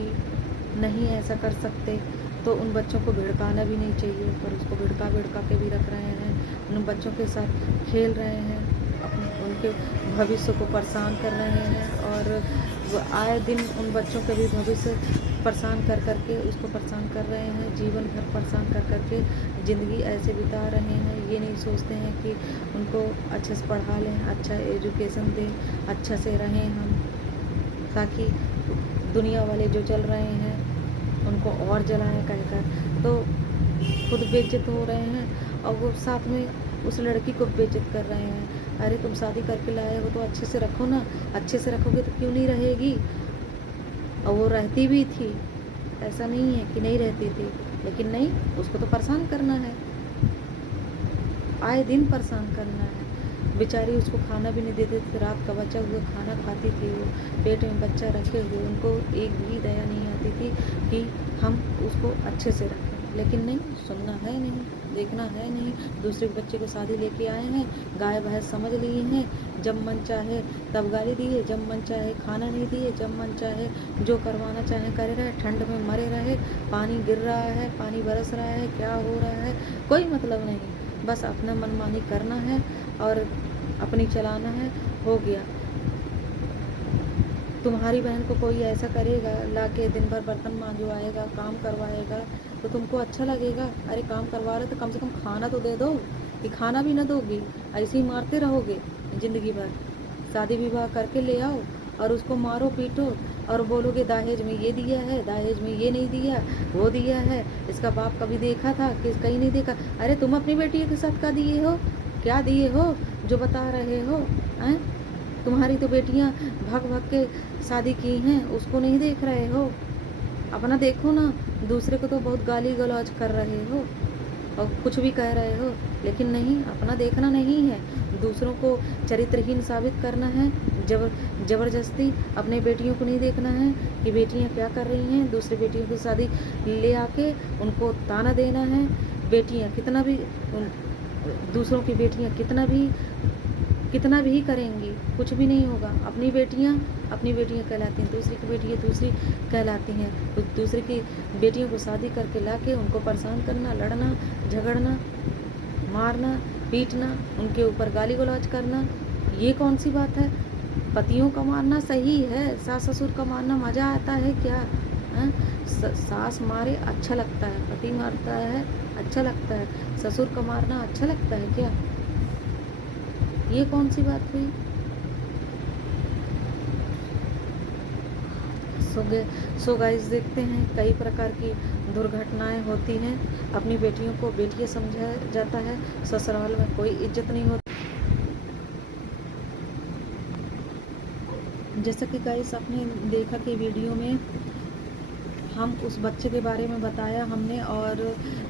नहीं ऐसा कर सकते तो उन बच्चों को भिड़काना भी नहीं चाहिए, पर उसको भिड़का के भी रख रहे हैं। उन बच्चों के साथ खेल रहे हैं, उनके भविष्य को परेशान कर रहे हैं और वो आए दिन उन बच्चों के भी भविष्य परेशान कर के उसको परेशान कर रहे हैं। जीवन भर परेशान कर के ज़िंदगी ऐसे बिता रहे हैं। ये नहीं सोचते हैं कि उनको अच्छे से पढ़ा लें, अच्छा एजुकेशन दें, अच्छा से रहें हम, ताकि दुनिया वाले जो चल रहे हैं उनको और जलाएं कहकर। तो खुद बेइज्जत हो रहे हैं और वो साथ में उस लड़की को बेइज्जत कर रहे हैं। अरे तुम शादी करके लाए हो तो अच्छे से रखो ना, अच्छे से रखोगे तो क्यों नहीं रहेगी? और वो रहती भी थी, ऐसा नहीं है कि नहीं रहती थी, लेकिन नहीं, उसको तो परेशान करना है, आए दिन परेशान करना है। बेचारी उसको खाना भी नहीं देते थे, रात का बचा हुआ खाना खाती थी वो, पेट में बच्चा रखे हुए। उनको एक भी दया नहीं आती थी कि हम उसको अच्छे से रखें, लेकिन नहीं, सुनना है नहीं, देखना है नहीं। दूसरे के बच्चे को शादी लेके आए हैं, गाय भैंस समझ लिए हैं। जब मन चाहे तब गाली दिए, जब मन चाहे खाना नहीं दिए, जब मन चाहे जो करवाना चाहे करे रहे, ठंड में मरे रहे। पानी गिर रहा है, पानी बरस रहा है, क्या हो रहा है कोई मतलब नहीं। बस अपना मनमानी करना है और अपनी चलाना है, हो गया। तुम्हारी बहन को कोई ऐसा करेगा, लाके दिन भर बर्तन मांजवाएगा, काम करवाएगा, तो तुमको अच्छा लगेगा? अरे काम करवा रहे तो कम से कम खाना तो दे दो। कि खाना भी ना दोगी, ऐसे ही मारते रहोगे ज़िंदगी भर। शादी विवाह करके ले आओ और उसको मारो पीटो और बोलोगे दहेज में ये दिया है, दहेज में ये नहीं दिया, वो दिया है, इसका बाप कभी देखा था कि कहीं नहीं देखा। अरे तुम अपनी बेटी के साथ क्या दिए हो, क्या दिए हो जो बता रहे हो? हैं? तुम्हारी तो बेटियां भग के शादी की हैं, उसको नहीं देख रहे हो? अपना देखो ना। दूसरे को तो बहुत गाली गलौज कर रहे हो और कुछ भी कह रहे हो, लेकिन नहीं, अपना देखना नहीं है। दूसरों को चरित्रहीन साबित करना है, ज़बरदस्ती अपने बेटियों को नहीं देखना है कि बेटियां क्या कर रही हैं। दूसरी बेटियों की शादी ले आके उनको ताना देना है। बेटियां कितना भी दूसरों की बेटियां कितना भी करेंगी, कुछ भी नहीं होगा। अपनी बेटियां कहलाती हैं, दूसरी की बेटियां दूसरी कहलाती हैं। तो दूसरी की बेटियों को शादी करके लाके उनको परेशान करना, लड़ना झगड़ना, मारना पीटना, उनके ऊपर गाली गलौज करना, ये कौन सी बात है? पतियों का मारना सही है, सास ससुर का मारना मज़ा आता है क्या? हैं? सास मारे अच्छा लगता है, पति मारता है अच्छा लगता है, ससुर का मारना अच्छा लगता है क्या? ये कौन सी बात हुई? सो गाइस, देखते हैं कई प्रकार की दुर्घटनाएं होती हैं। अपनी बेटियों को बेटियां समझा जाता है, ससुराल में कोई इज्जत नहीं होती। जैसा कि गाइस आपने देखा कि वीडियो में हम उस बच्चे के बारे में बताया हमने और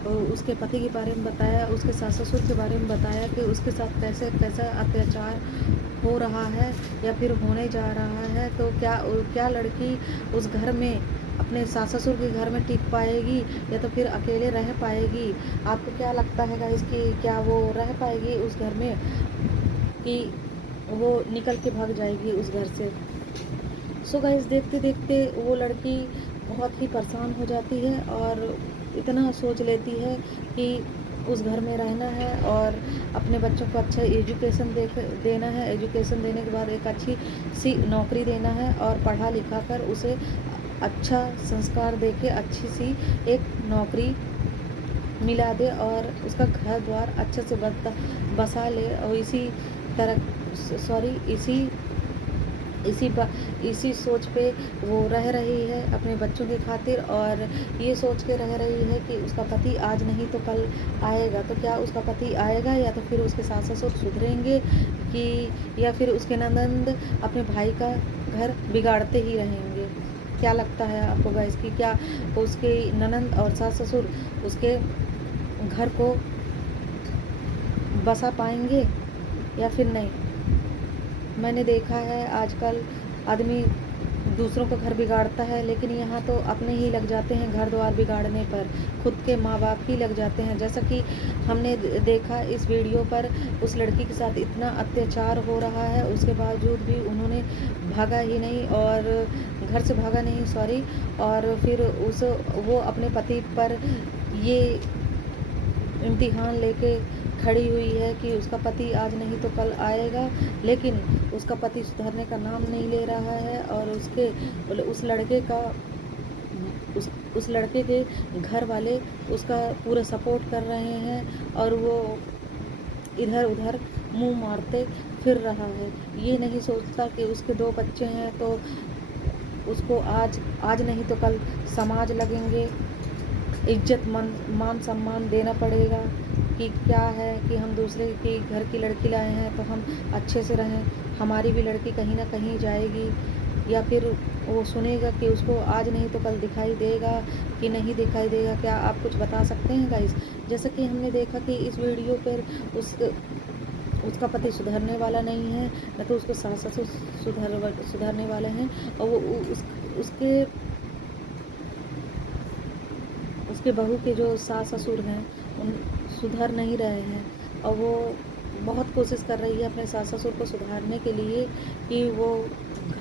उसके पति के बारे में बताया, उसके सास ससुर के बारे में बताया कि उसके साथ कैसा अत्याचार हो रहा है या फिर होने जा रहा है। तो क्या लड़की उस घर में अपने सास ससुर के घर में टिक पाएगी या तो फिर अकेले रह पाएगी? आपको क्या लगता है गाइस कि क्या वो रह पाएगी उस घर में कि वो निकल के भाग जाएगी उस घर से? सो गाइस, देखते देखते वो लड़की बहुत ही परेशान हो जाती है और इतना सोच लेती है कि उस घर में रहना है और अपने बच्चों को अच्छा एजुकेशन देना है। एजुकेशन देने के बाद एक अच्छी सी नौकरी देना है और पढ़ा लिखा कर उसे अच्छा संस्कार देके अच्छी सी एक नौकरी मिला दे और उसका घर द्वार अच्छे से बसा ले। और इसी तरह सॉरी इसी बा इसी सोच पे वो रह रही है अपने बच्चों की खातिर, और ये सोच के रह रही है कि उसका पति आज नहीं तो कल आएगा। तो क्या उसका पति आएगा, या तो फिर उसके सास-ससुर सुधरेंगे, कि या फिर उसके ननंद अपने भाई का घर बिगाड़ते ही रहेंगे? क्या लगता है आपको गाइस कि क्या उसके ननंद और सास-ससुर उसके घर को बसा पाएँगे या फिर नहीं? मैंने देखा है आजकल आदमी दूसरों का घर बिगाड़ता है, लेकिन यहाँ तो अपने ही लग जाते हैं घर द्वार बिगाड़ने पर, खुद के माँ-बाप ही लग जाते हैं। जैसा कि हमने देखा इस वीडियो पर, उस लड़की के साथ इतना अत्याचार हो रहा है, उसके बावजूद भी उन्होंने भागा ही नहीं, और घर से भागा नहीं सॉरी, और फिर वो अपने पति पर ये इम्तिहान लेके खड़ी हुई है कि उसका पति आज नहीं तो कल आएगा, लेकिन उसका पति सुधरने का नाम नहीं ले रहा है, और उस लड़के का उस लड़के के घर वाले उसका पूरा सपोर्ट कर रहे हैं, और वो इधर-उधर मुँह मारते फिर रहा है। ये नहीं सोचता कि उसके 2 बच्चे हैं, तो उसको आज नहीं तो कल समाज लगेंगे, इज्जत मान सम्मान देना पड़ेगा, कि क्या है कि हम दूसरे के घर की लड़की लाए हैं तो हम अच्छे से रहें, हमारी भी लड़की कहीं ना कहीं जाएगी, या फिर वो सुनेगा कि उसको आज नहीं तो कल दिखाई देगा कि नहीं दिखाई देगा। क्या आप कुछ बता सकते हैं गाइस? जैसा कि हमने देखा कि इस वीडियो पर उसका पति सुधरने वाला नहीं है, न तो उसके सास ससुर सुधरने वाले हैं, और वो उसके उसके बहू के जो सास ससुर हैं उन सुधर नहीं रहे हैं, और वो बहुत कोशिश कर रही है अपने सास ससुर को सुधारने के लिए कि वो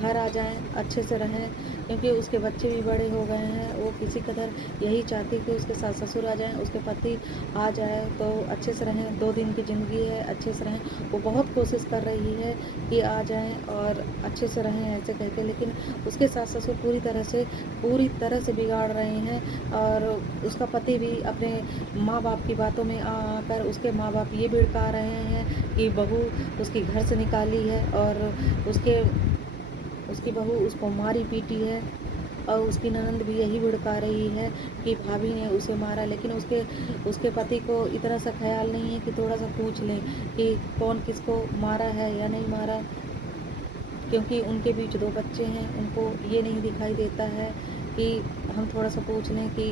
घर आ जाएं, अच्छे से रहें, क्योंकि उसके बच्चे भी बड़े हो गए हैं। वो किसी कदर यही चाहती कि उसके सास ससुर आ जाएं, उसके पति आ जाए तो अच्छे से रहें, 2 दिन की ज़िंदगी है, अच्छे से रहें। वो बहुत कोशिश कर रही है कि आ जाएं और अच्छे से रहें ऐसे कहके, लेकिन उसके सास ससुर पूरी तरह से बिगाड़ रहे हैं, और उसका पति भी अपने माँ बाप की बातों में आकर उसके माँ बाप ये भड़का रहे हैं कि बहू उसकी घर से निकाली है, और उसकी बहू उसको मारी पीटी है, और उसकी ननंद भी यही भड़का रही है कि भाभी ने उसे मारा, लेकिन उसके पति को इतना सा ख्याल नहीं है कि थोड़ा सा पूछ लें कि कौन किसको मारा है या नहीं मारा, क्योंकि उनके बीच 2 बच्चे हैं, उनको ये नहीं दिखाई देता है कि हम थोड़ा सा पूछ लें कि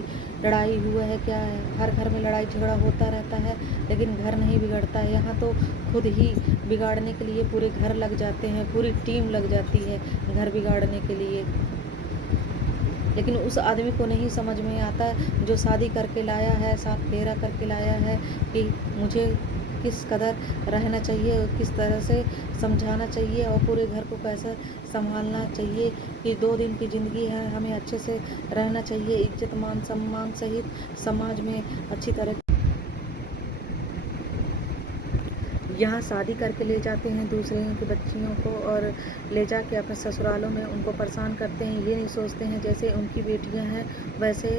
लड़ाई हुआ है क्या है। हर घर में लड़ाई झगड़ा होता रहता है, लेकिन घर नहीं बिगड़ता है। यहाँ तो खुद ही बिगाड़ने के लिए पूरे घर लग जाते हैं, पूरी टीम लग जाती है घर बिगाड़ने के लिए। लेकिन उस आदमी को नहीं समझ में आता जो शादी करके लाया है, साथ फेरा करके लाया है, कि मुझे किस कदर रहना चाहिए और किस तरह से समझाना चाहिए, और पूरे घर को कैसा संभालना चाहिए, कि 2 दिन की ज़िंदगी है, हमें अच्छे से रहना चाहिए, इज्जत मान सम्मान सहित समाज में अच्छी तरह। यहाँ शादी करके ले जाते हैं दूसरे की बच्चियों को, और ले जाके अपने ससुरालों में उनको परेशान करते हैं। ये नहीं सोचते हैं जैसे उनकी बेटियां हैं वैसे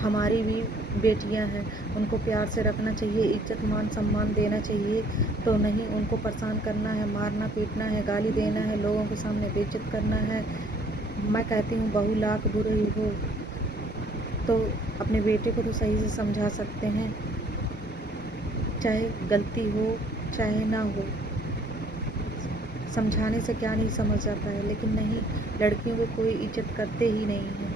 हमारी भी बेटियां हैं, उनको प्यार से रखना चाहिए, इज्जत मान सम्मान देना चाहिए। तो नहीं, उनको परेशान करना है, मारना पीटना है, गाली देना है, लोगों के सामने बेइज्जत करना है। मैं कहती हूँ बहू लाख बुरी हो तो अपने बेटे को तो सही से समझा सकते हैं, चाहे गलती हो चाहे ना हो, समझाने से क्या नहीं समझ जाता है। लेकिन नहीं, लड़कियों को कोई इज्जत करते ही नहीं है,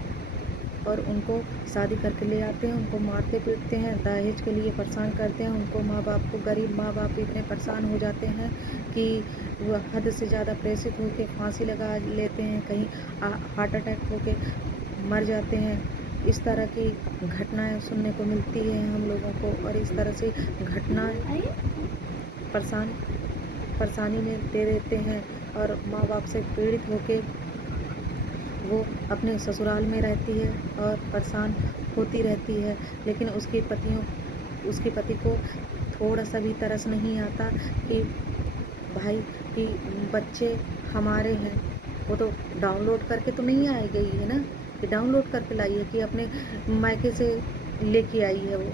और उनको शादी करके ले आते हैं, उनको मारते पीटते हैं, दहेज के लिए परेशान करते हैं। उनको माँ बाप को, गरीब माँ बाप इतने परेशान हो जाते हैं कि वो हद से ज़्यादा प्रेषित होकर फांसी लगा लेते हैं, कहीं हार्ट अटैक होकर मर जाते हैं। इस तरह की घटनाएं सुनने को मिलती है हम लोगों को, और इस तरह से घटनाएं परेशानी में दे देते हैं, और माँ बाप से पीड़ित होके वो अपने ससुराल में रहती है और परेशान होती रहती है। लेकिन उसके पति को थोड़ा सा भी तरस नहीं आता कि भाई कि बच्चे हमारे हैं। वो तो डाउनलोड करके तो नहीं आई गई है ना, कि डाउनलोड करके लाई है, कि अपने मायके से लेके आई है वो।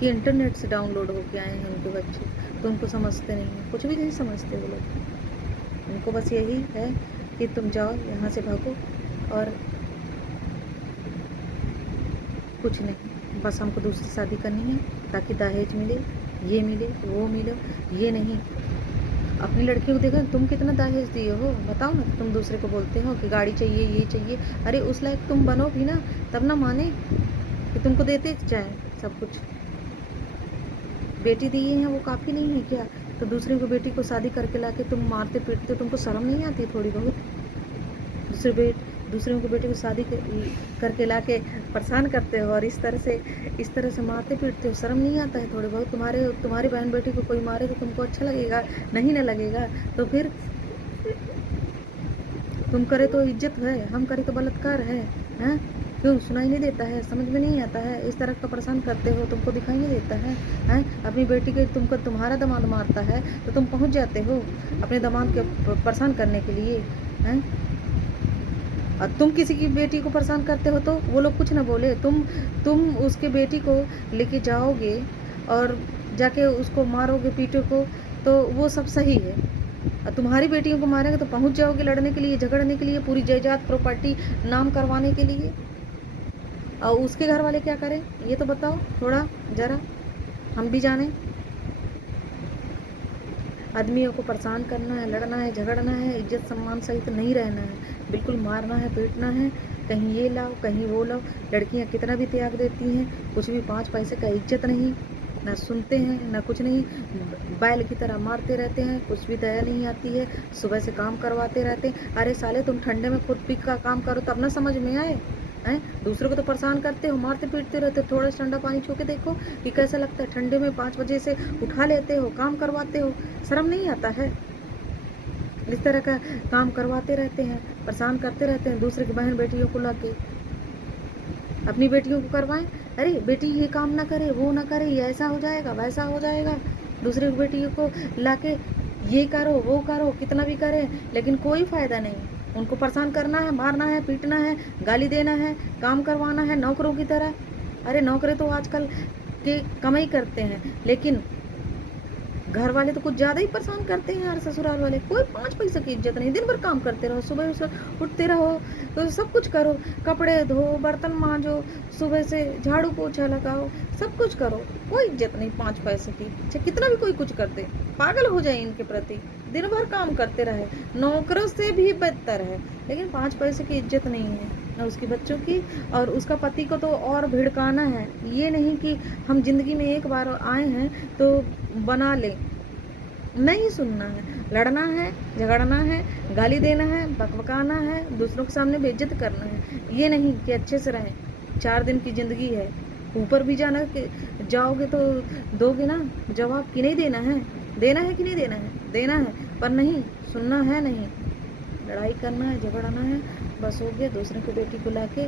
कि इंटरनेट से डाउनलोड होके आए हैं उनके बच्चे, तो उनको समझते नहीं हैं, कुछ भी नहीं समझते वो लोग। उनको बस यही है कि तुम जाओ यहाँ से भागो, और कुछ नहीं, बस हमको दूसरी शादी करनी है ताकि दहेज मिले, ये मिले, वो मिले। ये नहीं, अपनी लड़की को देखो तुम कितना दहेज दिए हो, बताओ ना। तुम दूसरे को बोलते हो कि गाड़ी चाहिए, ये चाहिए। अरे उस लायक तुम बनो भी ना, तब ना माने कि तुमको देते जाए सब कुछ। बेटी दी है वो काफ़ी नहीं है क्या? तो दूसरे को बेटी को शादी करके लाके तुम मारते पीटते, तुमको शर्म नहीं आती थोड़ी बहुत? दूसरों को बेटी को शादी करके लाके परेशान करते हो, और इस तरह से मारते पीटते हो, शर्म नहीं आता है थोड़ी बहुत? तुम्हारी बहन बेटी को कोई मारे तो तुमको अच्छा लगेगा? नहीं ना लगेगा। तो फिर तुम करे तो इज्जत है, हम करे तो बलात्कार है। हैं? क्यों सुनाई नहीं देता है? समझ में नहीं आता है? इस तरह का परेशान करते हो, तुमको दिखाई नहीं देता है? हैं? अपनी बेटी के तुमको तुम्हारा दामाद मारता है तो तुम पहुंच जाते हो अपने दामाद के परेशान करने के लिए। हैं? और तुम किसी की बेटी को परेशान करते हो तो वो लोग कुछ ना बोले। तुम उसके बेटी को लेके जाओगे और जाके उसको मारोगे पीटोगे तो वो सब सही है। और तुम्हारी बेटियों को मारेंगे तो पहुंच जाओगे लड़ने के लिए, झगड़ने के लिए, पूरी जायदाद प्रॉपर्टी नाम करवाने के लिए। और उसके घर वाले क्या करें ये तो बताओ थोड़ा ज़रा, हम भी जाने। आदमियों को परेशान करना है, लड़ना है, झगड़ना है, इज्जत सम्मान सहित नहीं रहना है, बिल्कुल मारना है, पीटना है, कहीं ये लाओ कहीं वो लाओ। लड़कियां कितना भी त्याग देती हैं, कुछ भी 5 पैसे का इज्जत नहीं, ना सुनते हैं ना कुछ नहीं, बैल की तरह मारते रहते हैं, कुछ भी दया नहीं आती है, सुबह से काम करवाते रहते हैं। अरे साले तुम ठंडे में खुद भी का काम करो तब ना समझ में आए हैं? दूसरों को तो परेशान करते हो, मारते पीटते रहते हो। थोड़ा सा ठंडा पानी छू के देखो कि कैसा लगता है। ठंडे में 5 बजे से उठा लेते हो, काम करवाते हो, शर्म नहीं आता है? इस तरह का काम करवाते रहते हैं, परेशान करते रहते हैं दूसरे की बहन बेटियों को लाके। अपनी बेटियों को करवाएं, अरे बेटी ये काम ना करे, वो ना करे, ये ऐसा हो जाएगा, वैसा हो जाएगा। दूसरे की बेटियों को लाके ये करो वो करो, कितना भी करें लेकिन कोई फ़ायदा नहीं। उनको परेशान करना है, मारना है, पीटना है, गाली देना है, काम करवाना है नौकरों की तरह। अरे नौकरे तो आजकल के कमाई करते हैं, लेकिन घर वाले तो कुछ ज़्यादा ही परेशान करते हैं यार। ससुराल वाले कोई 5 पैसे की इज्जत नहीं, दिन भर काम करते रहो, सुबह उठते रहो तो सब कुछ करो, कपड़े धो, बर्तन मांजो, सुबह से झाड़ू पोछा लगाओ, सब कुछ करो, कोई इज्जत नहीं 5 पैसे की। अच्छा कितना भी कोई कुछ करते, पागल हो जाए इनके प्रति, दिन भर काम करते रहे, नौकरों से भी बदतर है, लेकिन 5 पैसे की इज्जत नहीं है ना उसकी बच्चों की। और उसका पति को तो और भिड़काना है, ये नहीं कि हम जिंदगी में एक बार आए हैं तो बना लें। नहीं सुनना है, लड़ना है, झगड़ना है, गाली देना है, बकबकाना है, दूसरों के सामने बेइज्जत करना है। ये नहीं कि अच्छे से रहें, 4 दिन की ज़िंदगी है, ऊपर भी जाना कि जाओगे तो दोगे ना जवाब कि नहीं देना है? देना है कि नहीं देना है? देना है, पर नहीं सुनना है, नहीं लड़ाई करना है, झगड़ना है, बस हो गया। दूसरे की बेटी को लाके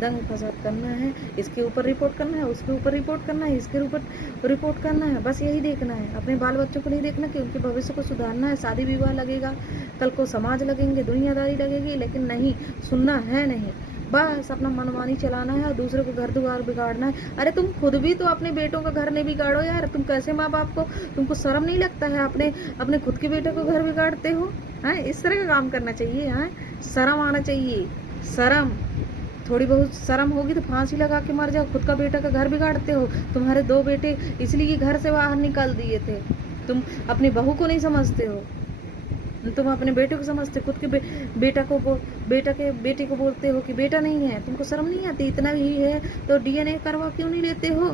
दंग फसाद करना है, इसके ऊपर रिपोर्ट करना है, उसके ऊपर रिपोर्ट करना है, इसके ऊपर रिपोर्ट करना है, बस यही देखना है। अपने बाल बच्चों को नहीं देखना कि उनके भविष्य को सुधारना है। शादी विवाह लगेगा, कल को समाज लगेंगे, दुनियादारी लगेगी, लेकिन नहीं सुनना है, नहीं बस अपना मनमानी चलाना है और दूसरे को घर द्वार बिगाड़ना है। अरे तुम खुद भी तो अपने बेटों का घर नहीं बिगाड़ो यार, तुम कैसे माँ बाप को, तुमको शर्म नहीं लगता है? अपने खुद के बेटे को घर बिगाड़ते हो हैं? इस तरह का काम करना चाहिए? हैं शर्म आना चाहिए, शर्म। थोड़ी बहुत शर्म होगी तो फांसी लगा के मर जाओ, खुद का बेटा का घर बिगाड़ते हो। तुम्हारे 2 बेटे इसलिए घर से बाहर निकाल दिए थे, तुम अपनी बहू को नहीं समझते हो, तुम अपने बेटे को समझते, खुद के बेटे को बोलते हो कि बेटा नहीं है। तुमको शर्म नहीं आती? इतना ही है तो डीएनए करवा क्यों नहीं लेते हो?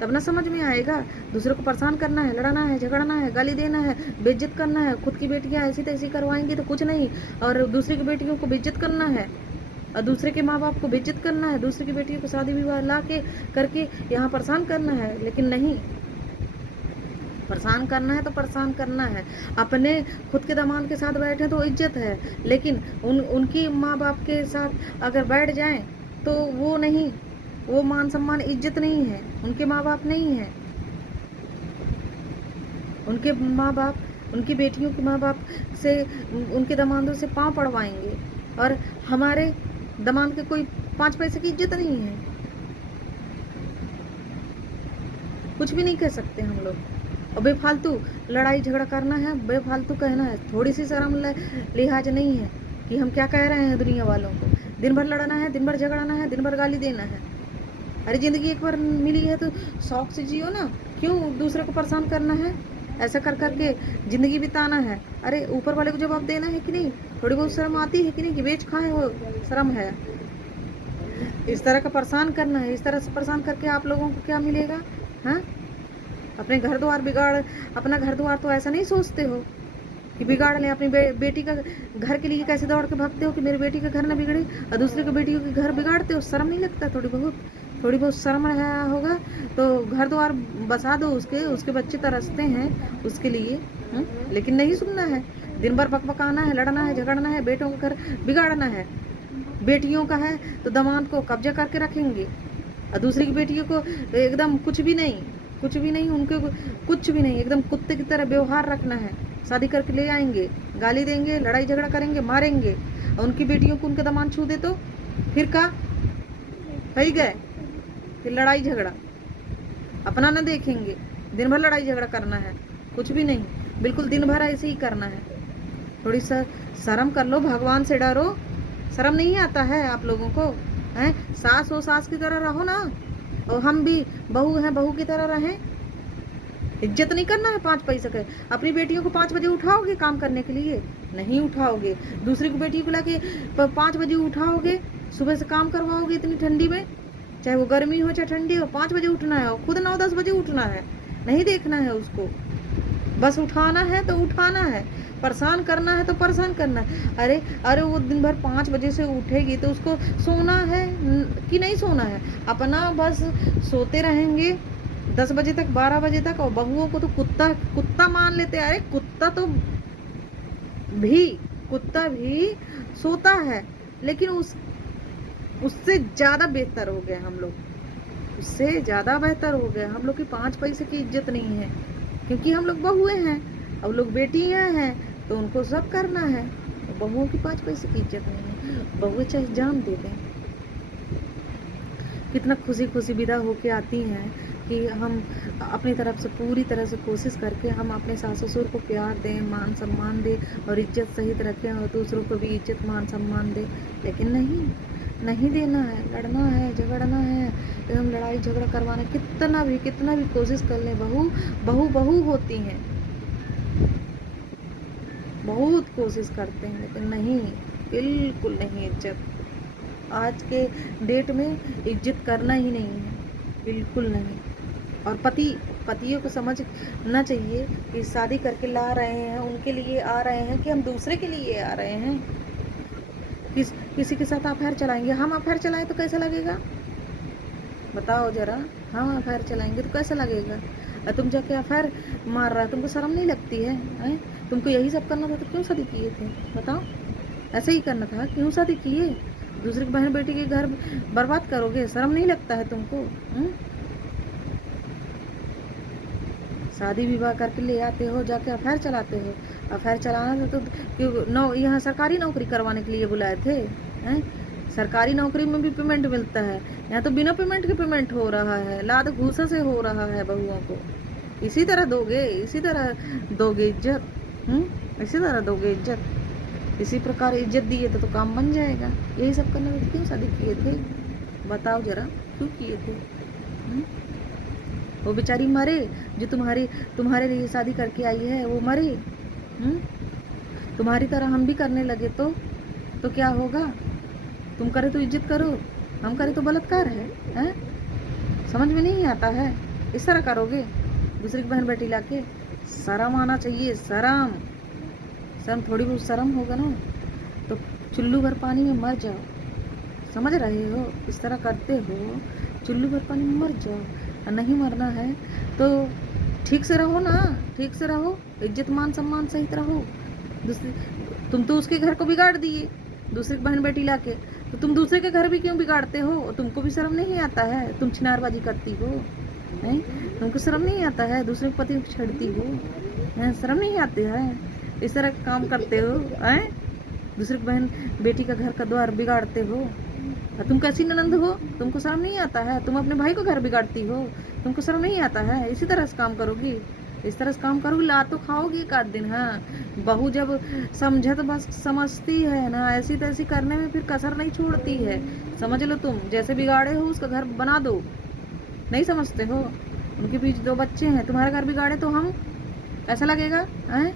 तब ना समझ में आएगा। दूसरे को परेशान करना है, लड़ना है, झगड़ना है, गाली देना है, बेइज्जत करना है, खुद की बेटियां ऐसी तैसी करवाएंगी तो कुछ नहीं, और दूसरे की बेटियों को बेइज्जत करना है, और दूसरे के माँ बाप को बेइज्जत करना है, दूसरे की बेटियों को शादी विवाह ला के करके यहाँ परेशान करना है। लेकिन नहीं, परेशान करना है तो परेशान करना है। अपने खुद के दामाद के साथ बैठे तो इज्जत है, लेकिन उनकी माँ बाप के साथ अगर बैठ जाएं तो वो नहीं, वो मान सम्मान इज्जत नहीं है, उनके माँ बाप नहीं है। उनके माँ बाप उनकी बेटियों के माँ बाप से, उनके दामादों से पाँव पड़वाएंगे, और हमारे दामाद के कोई 5 पैसे की इज्जत नहीं है। कुछ भी नहीं कह सकते हम लोग। और बेफालतू लड़ाई झगड़ा करना है, बेफालतू कहना है, थोड़ी सी शर्म लिहाज नहीं है कि हम क्या कह रहे हैं दुनिया वालों को। दिन भर लड़ना है, दिन भर झगड़ना है, दिन भर गाली देना है। अरे ज़िंदगी एक बार मिली है तो शौक से जियो ना, क्यों दूसरे को परेशान करना है? ऐसा कर करके ज़िंदगी बिताना है। अरे ऊपर वाले को जवाब देना है कि नहीं? थोड़ी बहुत शर्म आती है कि नहीं कि बेच खाए हो, शर्म है। इस तरह का परेशान करना है, इस तरह से परेशान करके आप लोगों को क्या मिलेगा? हाँ, अपने घर द्वार बिगाड़, अपना घर द्वार तो ऐसा नहीं सोचते हो कि बिगाड़ लें। अपनी बेटी का घर के लिए कैसे दौड़ के भागते हो कि मेरी बेटी का घर ना बिगड़े, और दूसरे की बेटियों के घर बिगाड़ते हो। शर्म नहीं लगता? थोड़ी बहुत शर्म रहा होगा तो घर द्वार बसा दो उसके बच्चे तरसते हैं उसके लिए। लेकिन नहीं सुनना है, दिन भर बकबकाना है, लड़ना है, झगड़ना है, बेटों का घर बिगाड़ना है। बेटियों का है तो दामाद को कब्जा करके रखेंगे, और दूसरी की बेटियों को एकदम कुछ भी नहीं, उनके कुछ भी नहीं, एकदम कुत्ते की तरह व्यवहार रखना है। शादी करके ले आएंगे, गाली देंगे, लड़ाई झगड़ा करेंगे, मारेंगे, और उनकी बेटियों को उनके दामाद छू दे तो फिर का ही गए, फिर लड़ाई झगड़ा अपना ना देखेंगे। दिन भर लड़ाई झगड़ा करना है, कुछ भी नहीं, बिल्कुल दिन भर ऐसे ही करना है। थोड़ी सा शर्म कर लो, भगवान से डरो। शर्म नहीं आता है आप लोगों को? हैं, सास हो सास की तरह रहो ना, और हम भी बहू हैं बहू की तरह रहें। इज्जत नहीं करना है 5 पैसे के। अपनी बेटियों को 5 बजे उठाओगे काम करने के लिए? नहीं उठाओगे। दूसरी को बेटी को लाके 5 बजे उठाओगे, सुबह से काम करवाओगे इतनी ठंडी में, चाहे वो गर्मी हो चाहे ठंडी हो, 5 बजे उठना है, और खुद 9-10 बजे उठना है। नहीं देखना है उसको, बस उठाना है तो उठाना है, परेशान करना है तो परेशान करना है। अरे वो दिन भर 5 बजे से उठेगी तो उसको सोना है कि नहीं सोना है? अपना बस सोते रहेंगे 10 बजे तक, 12 बजे तक, और बहुओं को तो कुत्ता मान लेते हैं। अरे कुत्ता भी सोता है, लेकिन उससे ज़्यादा बेहतर हो गए हम लोग, उससे ज़्यादा बेहतर हो गए हम लोग की 5 पैसे की इज्जत नहीं है, क्योंकि हम लोग बहुएं हैं, अब लोग बेटियां हैं तो उनको सब करना है। बहुओं की 5 पैसे की इज्जत नहीं है। बहुएं चाहे जान दे दें, कितना खुशी विदा होके आती हैं कि हम अपनी तरफ से पूरी तरह से कोशिश करके हम अपने सास ससुर को प्यार दें, मान सम्मान दें और इज्जत सहित रखें, और दूसरों को भी इज्जत मान सम्मान दें। लेकिन नहीं देना है, लड़ना है, झगड़ना है, एकदम लड़ाई झगड़ा करवाना। कितना भी कोशिश कर लें, बहू होती हैं, बहुत कोशिश करते हैं, लेकिन नहीं, बिल्कुल नहीं। इज्जत आज के डेट में इज्जत करना ही नहीं है, बिल्कुल नहीं। और पतियों को समझना चाहिए कि शादी करके ला रहे हैं, उनके लिए आ रहे हैं कि हम दूसरे के लिए आ रहे हैं। किसी के साथ अफेयर चलाएंगे, हम अफेयर चलाएं तो कैसा लगेगा? बताओ जरा, हम अफेयर चलाएंगे तो कैसा लगेगा? तुम जाके अफेयर मार रहा है, तुमको शर्म नहीं लगती है? तुमको यही सब करना था तो क्यों शादी किए थे? बताओ, ऐसे ही करना था, क्यों शादी किए? दूसरी की बहन बेटी के घर बर्बाद करोगे, शर्म नहीं लगता है तुमको? शादी विवाह करके ले आते हो, जाके अफेयर चलाते हो। अफेयर चलाना था तो यहाँ सरकारी नौकरी करवाने के लिए बुलाए थे? सरकारी नौकरी में भी पेमेंट मिलता है, यहाँ तो बिना पेमेंट के पेमेंट हो रहा है, लाद घूसा से हो रहा है बहुओं को। इसी तरह दोगे इज्जत? इसी तरह दोगे इज्जत? इसी प्रकार इज्जत दिए तो काम बन जाएगा। यही सब करने में क्यों शादी किए थे? बताओ जरा, क्यों किए थे? वो बेचारी मरे जो तुम्हारे लिए शादी करके आई है, वो मरे। तुम्हारी तरह हम भी करने लगे तो क्या होगा? तुम करे तो इज्जत करो, हम करे तो बलात्कार है? समझ में नहीं आता है? इस तरह करोगे दूसरी की बहन बेटी लाके? शर्म आना चाहिए, शर्म। थोड़ी बहुत शर्म होगा ना तो चुल्लू भर पानी में मर जाओ। समझ रहे हो? इस तरह करते हो, चुल्लू भर पानी में मर जाओ। और नहीं मरना है तो ठीक से रहो ना, ठीक से रहो, इज्जत मान सम्मान सहित रहो। तुम तो उसके घर को बिगाड़ दिए दूसरी बहन बेटी लाके, तो तुम दूसरे के घर भी क्यों बिगाड़ते हो? तुमको भी शर्म नहीं आता है? तुम छिनारबाजी करती हो, नहीं? तुमको शर्म नहीं आता है? दूसरे को पति छेड़ती हो, शर्म नहीं आती है? इस तरह का काम करते हो, दूसरी बहन बेटी का घर का द्वार बिगाड़ते हो। तुम कैसी ननंद हो? तुमको शर्म नहीं आता है? तुम अपने भाई को घर बिगाड़ती हो, तुमको शर्म नहीं आता है? इसी तरह से काम करोगी? इस तरह से काम करोगी, ला तो खाओगी एक आध दिन। हाँ, बहू जब समझत बस समझती है ना, ऐसी तैसी करने में फिर कसर नहीं छोड़ती है। समझ लो, तुम जैसे बिगाड़े हो उसका घर बना दो, नहीं समझते हो? उनके बीच 2 बच्चे हैं, तुम्हारा घर बिगाड़े तो हम कैसा लगेगा? हैं?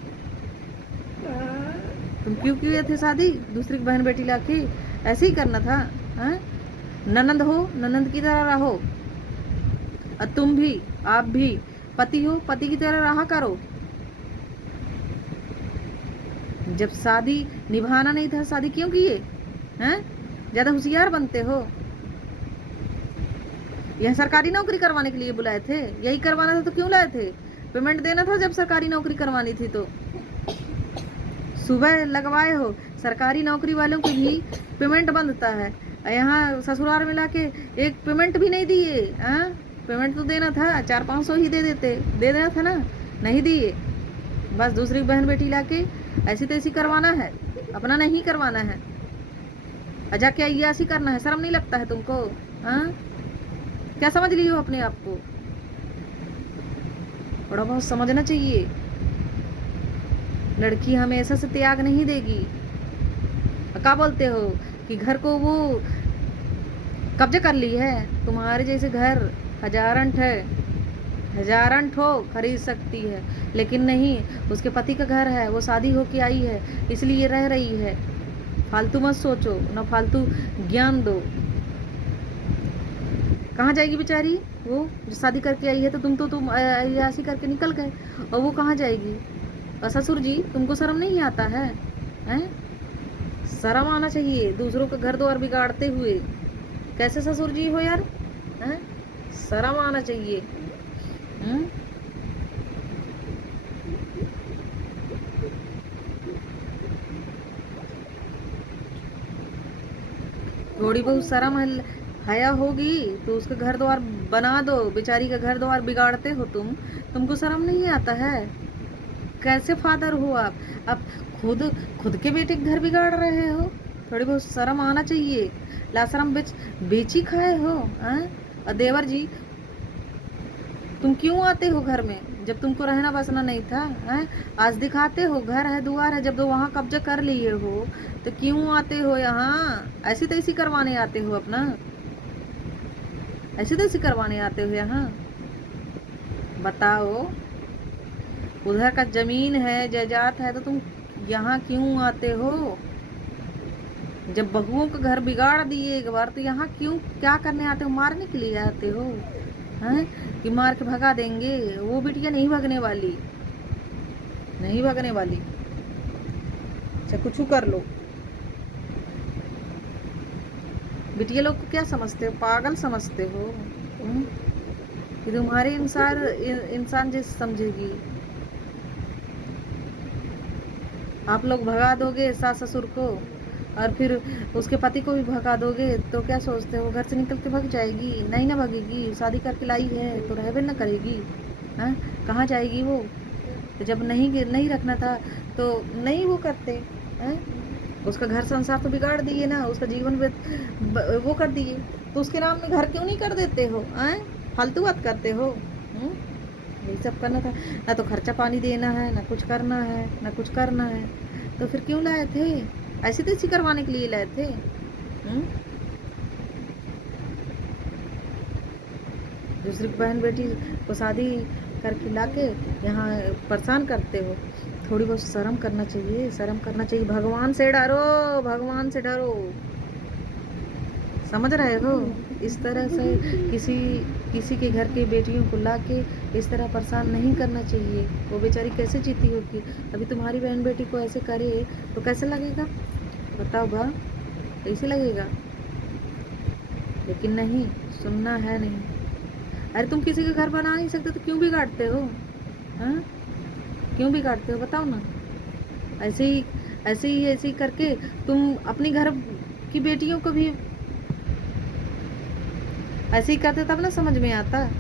तुम क्यों किए थे शादी दूसरी की बहन बेटी लाके? ऐसे ही करना था। हैं? ननंद हो, ननंद की तरह रहो। और तुम भी, आप भी पति हो, पति की तरह रहा करो। जब शादी निभाना नहीं था, शादी क्यों किए? हैं? ज्यादा होशियार बनते हो। यह सरकारी नौकरी करवाने के लिए बुलाए थे? यही करवाना था तो क्यों लाए थे? पेमेंट देना था जब सरकारी नौकरी करवानी थी तो। सुबह लगवाए हो, सरकारी नौकरी वालों की भी पेमेंट बनता है। यहाँ ससुराल में लाके एक पेमेंट भी नहीं दिए। हाँ, पेमेंट तो देना था, 400-500 ही दे देना था ना, नहीं दिए। बस दूसरी बहन बेटी लाके ऐसी तैसी करवाना है, अपना नहीं करवाना है। अजा क्या ये ऐसी करना है? शर्म नहीं लगता है तुमको? हाँ, क्या समझ ली हो अपने आप को? थोड़ा बहुत समझना चाहिए। लड़की हमेशा से त्याग नहीं देगी। क्या बोलते हो कि घर को वो कब्जा कर ली है? तुम्हारे जैसे घर हजारन ठो खरीद सकती है, लेकिन नहीं, उसके पति का घर है, वो शादी होके आई है इसलिए रह रही है। फालतू मत सोचो ना, फालतू ज्ञान दो। कहाँ जाएगी बेचारी वो जो शादी करके आई है? तो तुम ऐसी करके निकल गए, और वो कहाँ जाएगी? और ससुर जी, तुमको शर्म नहीं आता है? हैं? शर्म आना चाहिए दूसरों का घर द्वार बिगाड़ते हुए। कैसे ससुर जी हो यार? हैं? शर्म आना चाहिए। थोड़ी बहुत शर्म हया होगी तो उसका घर द्वार बना दो। बेचारी का घर द्वार बिगाड़ते हो तुमको शर्म नहीं आता है? कैसे फादर हो आप? अब खुद के बेटे के घर बिगाड़ रहे हो। थोड़ी बहुत शर्म आना चाहिए। लाशरम बेची खाए हो। और देवर जी, तुम क्यों आते हो घर में जब तुमको रहना बसना नहीं था? हैं? आज दिखाते हो घर है दुआर है, जब तो वहाँ कब्जा कर लिए हो तो क्यों आते हो यहाँ? ऐसी तैसी करवाने आते हो अपना, ऐसी तैसी करवाने आते हो यहाँ? बताओ, उधर का जमीन है, जायदाद है, तो तुम यहाँ क्यों आते हो? जब बहुओं का घर बिगाड़ दिए एक बार तो यहाँ क्यों, क्या करने आते हो? मारने के लिए आते हो? हैं कि मार के भगा देंगे? वो बिटिया नहीं भगने वाली, नहीं भगने वाली। अच्छा, कुछ कर लो। बिटिया लोग को क्या समझते हो? पागल समझते हो? कि तुम्हारे इंसान जैसे समझेगी। आप लोग भगा दोगे सास ससुर को, और फिर उसके पति को भी भगा दोगे, तो क्या सोचते हो घर से निकल के भग जाएगी? नहीं ना भगेगी, शादी करके लाई है तो रहबे ना करेगी। हाँ, कहाँ जाएगी वो? तो जब नहीं रखना था तो नहीं वो करते हैं। उसका घर संसार तो बिगाड़ दिए ना, उसका जीवन वो कर दिए, तो उसके नाम में घर क्यों नहीं कर देते हो? फालतू बात करते हो। यही सब करना था ना, तो खर्चा पानी देना है, ना कुछ करना है, ना कुछ करना है, तो फिर क्यों लाए थे? ऐसी तैसी करवाने के लिए लाए थे? दूसरी बहन बेटी को शादी करके लाके यहाँ परेशान करते हो। थोड़ी बहुत शर्म करना चाहिए, शर्म करना चाहिए। भगवान से डरो, भगवान से डरो। समझ रहे हो? इस तरह से किसी के घर की बेटियों को लाके इस तरह परेशान नहीं करना चाहिए। वो बेचारी कैसे जीती होगी? अभी तुम्हारी बहन बेटी को ऐसे करे तो कैसे लगेगा? बताओ बा, कैसे लगेगा? लेकिन नहीं, सुनना है नहीं। अरे तुम किसी का घर बना नहीं सकते तो क्यों बिगाड़ते हो? हाँ, क्यों बिगाड़ते हो बताओ ना? ऐसे ही करके तुम अपनी घर की बेटियों को भी ऐसे ही करते, तब ना समझ में आता है।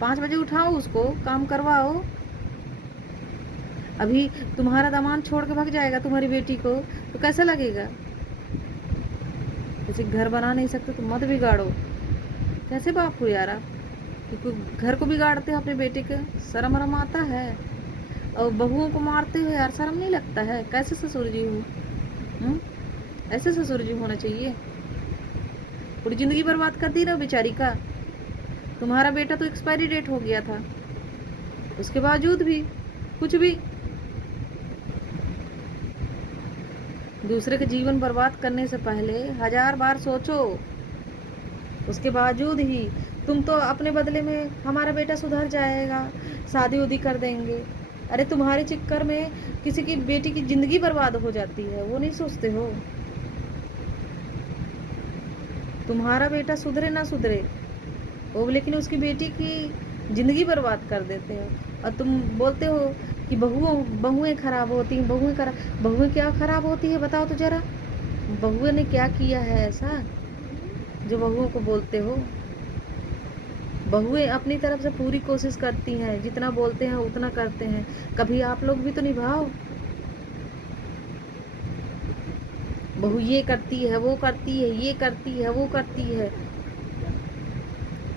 5 बजे उठाओ उसको, काम करवाओ। अभी तुम्हारा दामाद छोड़ के भाग जाएगा तुम्हारी बेटी को तो कैसा लगेगा? किसी घर बना नहीं सकते तो मत बिगाड़ो। कैसे बाप हो यार आप, क्योंकि घर को बिगाड़ते हो अपने बेटे के, शर्म वरम आता है? और बहुओं को मारते हो यार, शर्म नहीं लगता है? कैसे ससुर जी हो? ऐसे ससुर जी होना चाहिए? पूरी जिंदगी बर्बाद कर दी ना बेचारी का। तुम्हारा बेटा तो एक्सपायरी डेट हो गया था, उसके बावजूद भी कुछ भी दूसरे के जीवन बर्बाद करने से पहले 1000 बार सोचो। उसके बावजूद ही तुम तो अपने बदले में हमारा बेटा सुधर जाएगा, शादी उदी कर देंगे। अरे तुम्हारे चक्कर में किसी की बेटी की जिंदगी बर्बाद हो जाती है, वो नहीं सोचते हो? तुम्हारा बेटा सुधरे ना सुधरे वो, लेकिन उसकी बेटी की जिंदगी बर्बाद कर देते हो। और तुम बोलते हो कि बहुएं खराब होती हैं, बहुएं क्या खराब होती है बताओ तो जरा। बहुएं ने क्या किया है ऐसा जो बहुओं को बोलते हो? बहुएं अपनी तरफ से पूरी कोशिश करती हैं, जितना बोलते हैं उतना करते हैं। कभी आप लोग भी तो निभाओ। बहू ये करती है, वो करती है, ये करती है, वो करती है,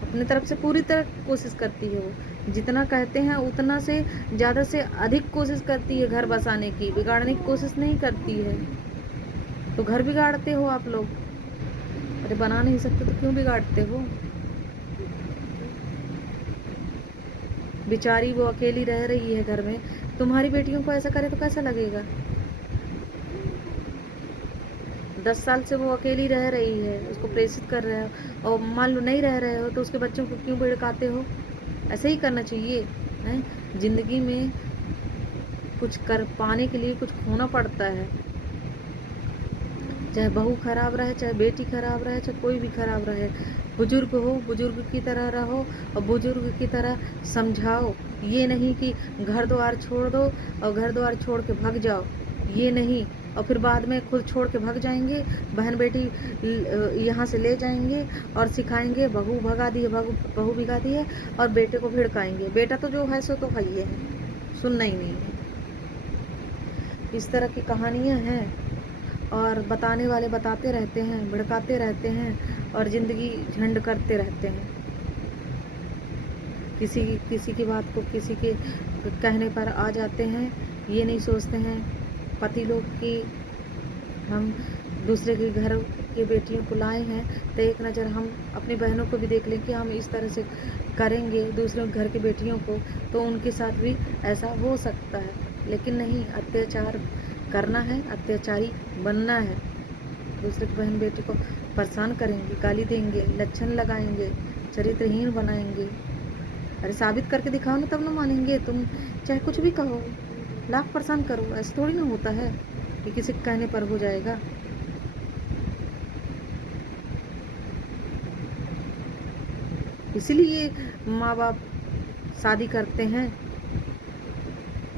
अपनी तरफ से पूरी तरह कोशिश करती है। वो जितना कहते हैं उतना से ज़्यादा से अधिक कोशिश करती है घर बसाने की, बिगाड़ने की कोशिश नहीं करती है। तो घर बिगाड़ते हो आप लोग। अरे बना नहीं सकते तो क्यों बिगाड़ते हो? बेचारी वो अकेली रह रही है घर में, तुम्हारी बेटियों को ऐसा करे तो कैसा लगेगा? 10 साल से वो अकेली रह रही है, उसको प्रेषित कर रहे हो, और मान लो नहीं रह रहे हो तो उसके बच्चों को क्यों भड़काते हो? ऐसे ही करना चाहिए है। जिंदगी में कुछ कर पाने के लिए कुछ खोना पड़ता है। चाहे बहू खराब रहे, चाहे बेटी खराब रहे, चाहे कोई भी खराब रहे, बुजुर्ग हो बुजुर्ग की तरह रहो और बुजुर्ग की तरह समझाओ। ये नहीं कि घर द्वार छोड़ दो और घर द्वार छोड़ के भाग जाओ, ये नहीं, और फिर बाद में खुद छोड़ के भाग जाएंगे, बहन बेटी यहाँ से ले जाएंगे और सिखाएंगे बहू भगा दी है, बहू भिगा दी है, और बेटे को भिड़काएंगे। बेटा तो जो है सो तो है ही है, सुनना ही नहीं है। इस तरह की कहानियाँ हैं और बताने वाले बताते रहते हैं, भड़काते रहते हैं और ज़िंदगी झंड करते रहते हैं। किसी की बात को किसी के कहने पर आ जाते हैं, ये नहीं सोचते हैं पति लोग कि हम दूसरे के घर की बेटियों को लाए हैं तो एक नज़र हम अपनी बहनों को भी देख लें कि हम इस तरह से करेंगे दूसरे घर की बेटियों को तो उनके साथ भी ऐसा हो सकता है। लेकिन नहीं, अत्याचार करना है, अत्याचारी बनना है, दूसरे की बहन बेटी को परेशान करेंगे, गाली देंगे, लक्षण लगाएंगे, चरित्रहीन बनाएंगे। अरे साबित करके दिखाओ ना, तब ना मानेंगे। तुम चाहे कुछ भी कहो, लाख परेशान करो, ऐसा थोड़ी ना होता है कि किसी के कहने पर हो जाएगा। इसलिए माँ बाप शादी करते हैं,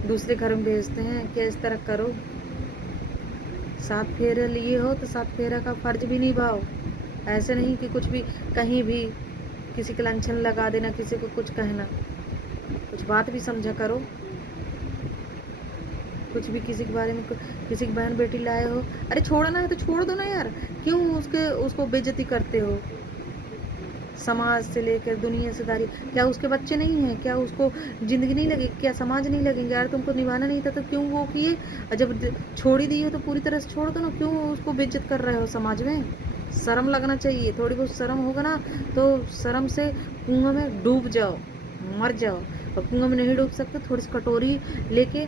दूसरे घर में भेजते हैं कि इस तरह करो। 7 फेरे लिए हो तो 7 फेरा का फर्ज भी निभाओ। ऐसे नहीं कि कुछ भी कहीं भी किसी के लांछन लगा देना, किसी को कुछ कहना। कुछ बात भी समझा करो। कुछ भी किसी के बारे में, किसी की बहन बेटी लाए हो, अरे छोड़ना है तो छोड़ दो ना यार, क्यों उसको बेइज्जती करते हो? समाज से लेकर दुनिया से दारी, क्या उसके बच्चे नहीं हैं? क्या उसको जिंदगी नहीं लगी? क्या समाज नहीं लगेंगे? यार तुमको निभाना नहीं था तो क्यों वो किए? जब छोड़ ही दी हो तो पूरी तरह से छोड़ दो ना, क्यों उसको बेइज्जत कर रहे हो समाज में? शर्म लगना चाहिए, थोड़ी बहुत शर्म होगा ना तो शर्म से कुआं में डूब जाओ, मर जाओ। और कुआं में नहीं डूब सकते, थोड़ी सी कटोरी लेके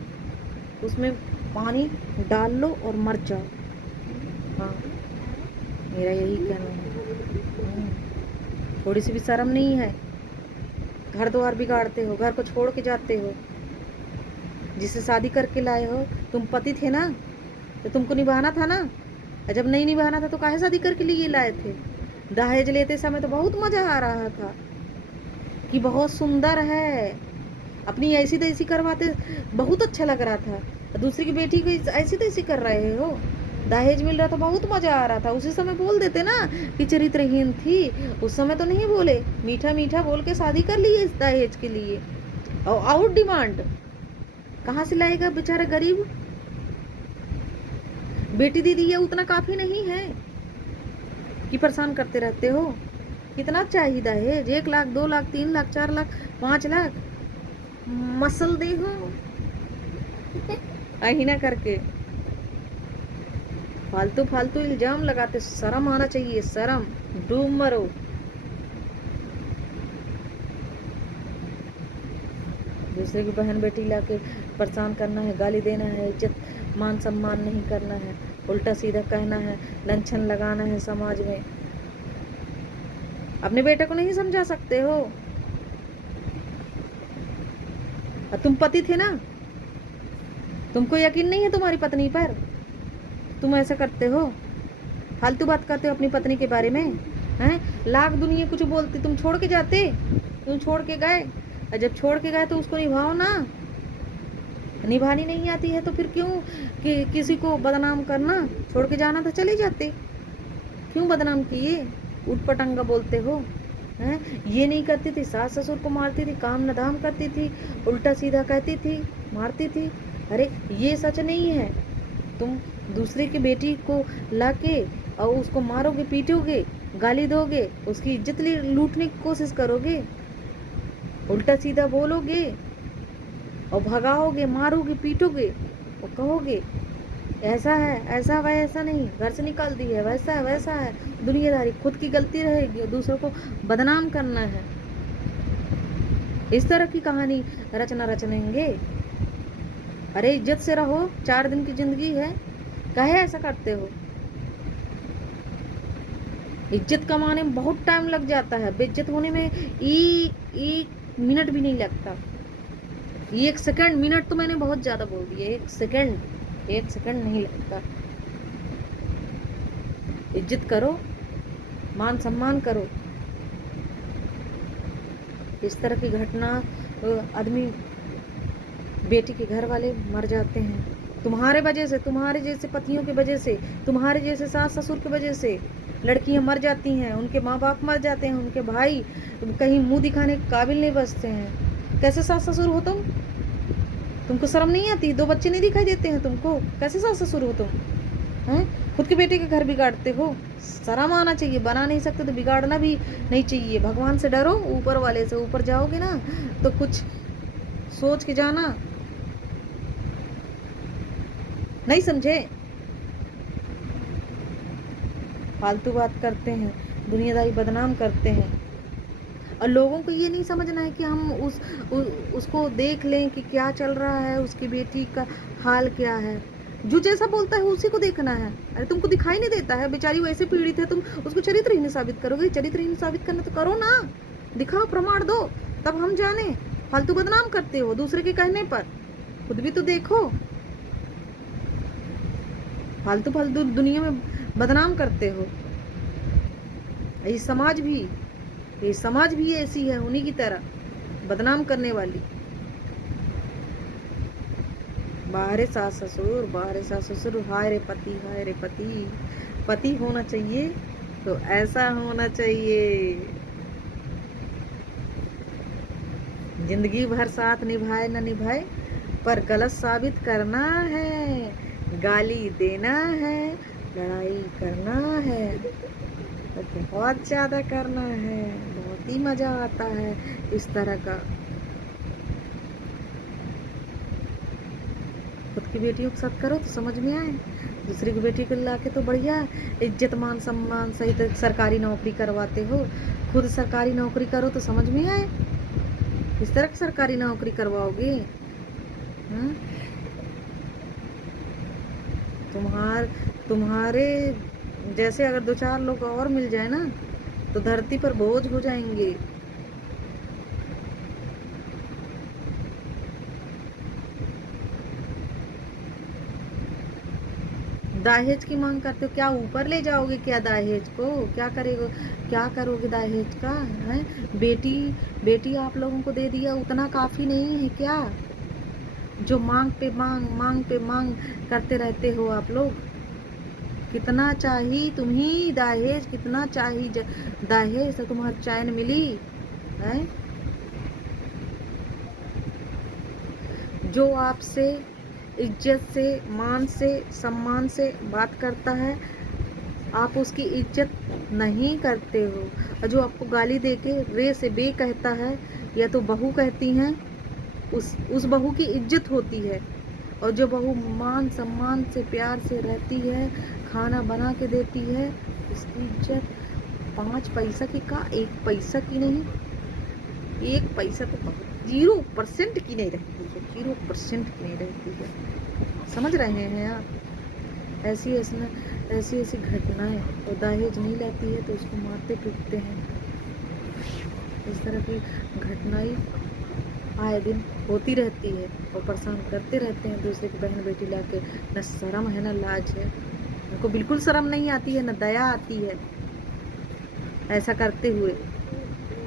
उसमें पानी डाल लो और मर जाओ। हाँ, मेरा यही कहना है। थोड़ी सी भी शर्म नहीं है? घर द्वार बिगाड़ते हो, घर को छोड़ के जाते हो, जिसे शादी करके लाए हो। तुम पति थे ना, तो तुमको निभाना था ना। जब नहीं निभाना था तो काहे शादी करके लिए लाए थे? दहेज लेते समय तो बहुत मजा आ रहा था कि बहुत सुंदर है, अपनी ऐसी तैसी करवाते, बहुत अच्छा लग रहा था। दूसरी की बेटी को ऐसी तैसी कर रहे हो, दहेज मिल रहा था, बहुत मजा आ रहा था। उसी समय बोल देते ना कि चरित्रहीन थी। उस समय तो नहीं बोले, मीठा मीठा बोल के शादी कर लिए इस दहेज के लिए। और आउट डिमांड कहाँ से लाएगा बेचारा गरीब? बेटी दे दी है उतना काफी नहीं है कि परेशान करते रहते हो? कितना चाहिए दहेज? 1 लाख, 2 लाख, 3 लाख, 4 लाख, 5 लाख? मसल दी हो अहीना करके। फालतू फालतू इल्जाम लगाते, शर्म आना चाहिए, शर्म। डूब मरो। दूसरे की बहन बेटी लाके परेशान करना है, गाली देना है, इज्जत मान सम्मान नहीं करना है, उल्टा सीधा कहना है, लंछन लगाना है समाज में। अपने बेटे को नहीं समझा सकते हो? तुम पति थे ना, तुमको यकीन नहीं है तुम्हारी पत्नी पर? तुम ऐसा करते हो, फालतू बात करते हो अपनी पत्नी के बारे में, हैं? लाख दुनिया कुछ बोलती, तुम छोड़ के जाते? तुम छोड़ के गए, और जब छोड़ के गए तो उसको निभाओ ना। निभानी नहीं आती है तो फिर क्यों किसी को बदनाम करना? छोड़ के जाना था, चले जाते, क्यों बदनाम किए? उठ पटंगा बोलते हो, हैं? ये नहीं करती थी, सास ससुर को मारती थी, काम नदाम करती थी, उल्टा सीधा कहती थी, मारती थी। अरे ये सच नहीं है। तुम दूसरे की बेटी को लाके और उसको मारोगे, पीटोगे, गाली दोगे, उसकी इज्जत लूटने की कोशिश करोगे, उल्टा सीधा बोलोगे और भगाओगे, मारोगे, पीटोगे और कहोगे ऐसा है, ऐसा वैसा नहीं, घर से निकाल दी है, वैसा है वैसा है, दुनियादारी। खुद की गलती रहेगी और दूसरों को बदनाम करना है। इस तरह की कहानी रचनेंगे? अरे इज्जत से रहो, 4 दिन की जिंदगी है, काहे ऐसा करते हो? इज्जत कमाने में बहुत टाइम लग जाता है, बेइज्जत होने में एक मिनट भी नहीं लगता। 1 सेकंड, मिनट तो मैंने बहुत ज्यादा बोल दिया, 1 सेकंड नहीं लगता। इज्जत करो, मान सम्मान करो। इस तरह की घटना, आदमी, बेटी के घर वाले मर जाते हैं तुम्हारे वजह से, तुम्हारे जैसे पतियों की वजह से, तुम्हारे जैसे सास ससुर की वजह से। लड़कियां मर जाती हैं, उनके माँ बाप मर जाते हैं, उनके भाई कहीं मुंह दिखाने के काबिल नहीं बचते हैं। कैसे सास ससुर हो तुम? तुमको शर्म नहीं आती? 2 बच्चे नहीं दिखाई देते हैं तुमको? कैसे सास ससुर हो तुम, हैं? खुद के बेटे के घर बिगाड़ते हो। शर्म आना चाहिए। बना नहीं सकते तो बिगाड़ना भी नहीं चाहिए। भगवान से डरो, ऊपर वाले से। ऊपर जाओगे ना तो कुछ सोच के जाना। नहीं समझे? फालतू बात करते हैं, दुनियादारी बदनाम करते हैं। और लोगों को ये नहीं समझना है कि हम उसको देख लें कि क्या चल रहा है, उसकी बेटी का हाल क्या है। जो जैसा बोलता है उसी को देखना है। अरे तुमको दिखाई नहीं देता है, बेचारी वैसे पीड़ित है, तुम उसको चरित्रहीन साबित करोगे? चरित्रहीन साबित करना तो करो ना, दिखाओ, प्रमाण दो, तब हम जाने। फालतू बदनाम करते हो दूसरे के कहने पर, खुद भी तो देखो। फालतू फालतू दुनिया में बदनाम करते हो। ये समाज भी ऐसी है, उन्हीं की तरह बदनाम करने वाली। बाहरे सास ससुर, हाय रे पति, हाय रे पति। पति होना चाहिए तो ऐसा होना चाहिए, जिंदगी भर साथ निभाए न निभाए, पर गलत साबित करना है, गाली देना है, लड़ाई करना है, तो बहुत ज्यादा करना है। बहुत ही मजा आता है इस तरह का। खुद की बेटियों के साथ करो तो समझ में आए, दूसरी की बेटी को लाके तो बढ़िया इज्जत मान सम्मान सहित सरकारी नौकरी करवाते हो। खुद सरकारी नौकरी करो तो समझ में आए। किस तरह की सरकारी नौकरी करवाओगे? तुम्हारे जैसे अगर 2-4 लोग और मिल जाए ना तो धरती पर बोझ हो जाएंगे। दहेज की मांग करते हो, क्या ऊपर ले जाओगे क्या दहेज को? क्या करोगे दहेज का? है बेटी आप लोगों को दे दिया, उतना काफी नहीं है क्या? जो मांग पे मांग करते रहते हो आप लोग। कितना चाहिए तुम्ही दहेज? कितना चाहिए दहेज तो तुम्हारी चैन मिली है? जो आपसे इज्जत से, मान से, सम्मान से बात करता है, आप उसकी इज्जत नहीं करते हो। और जो आपको गाली दे के रे से बे कहता है या तो बहू कहती हैं, उस बहू की इज्जत होती है। और जो बहू मान सम्मान से प्यार से रहती है, खाना बना के देती है, उसकी इज्जत 5 पैसा की का 1 पैसा की नहीं, 1 पैसा तो 0% की नहीं रहती है, 0% की नहीं रहती है। समझ रहे हैं आप? ऐसी ऐसी घटनाएं। और दहेज नहीं लाती है तो उसको मारते पीटते हैं। इस तरह की घटनाएं आए दिन होती रहती है और परेशान करते रहते हैं दूसरे की बहन बेटी लाके। न शर्म है न लाज है, उनको बिल्कुल शर्म नहीं आती है, न दया आती है। ऐसा करते हुए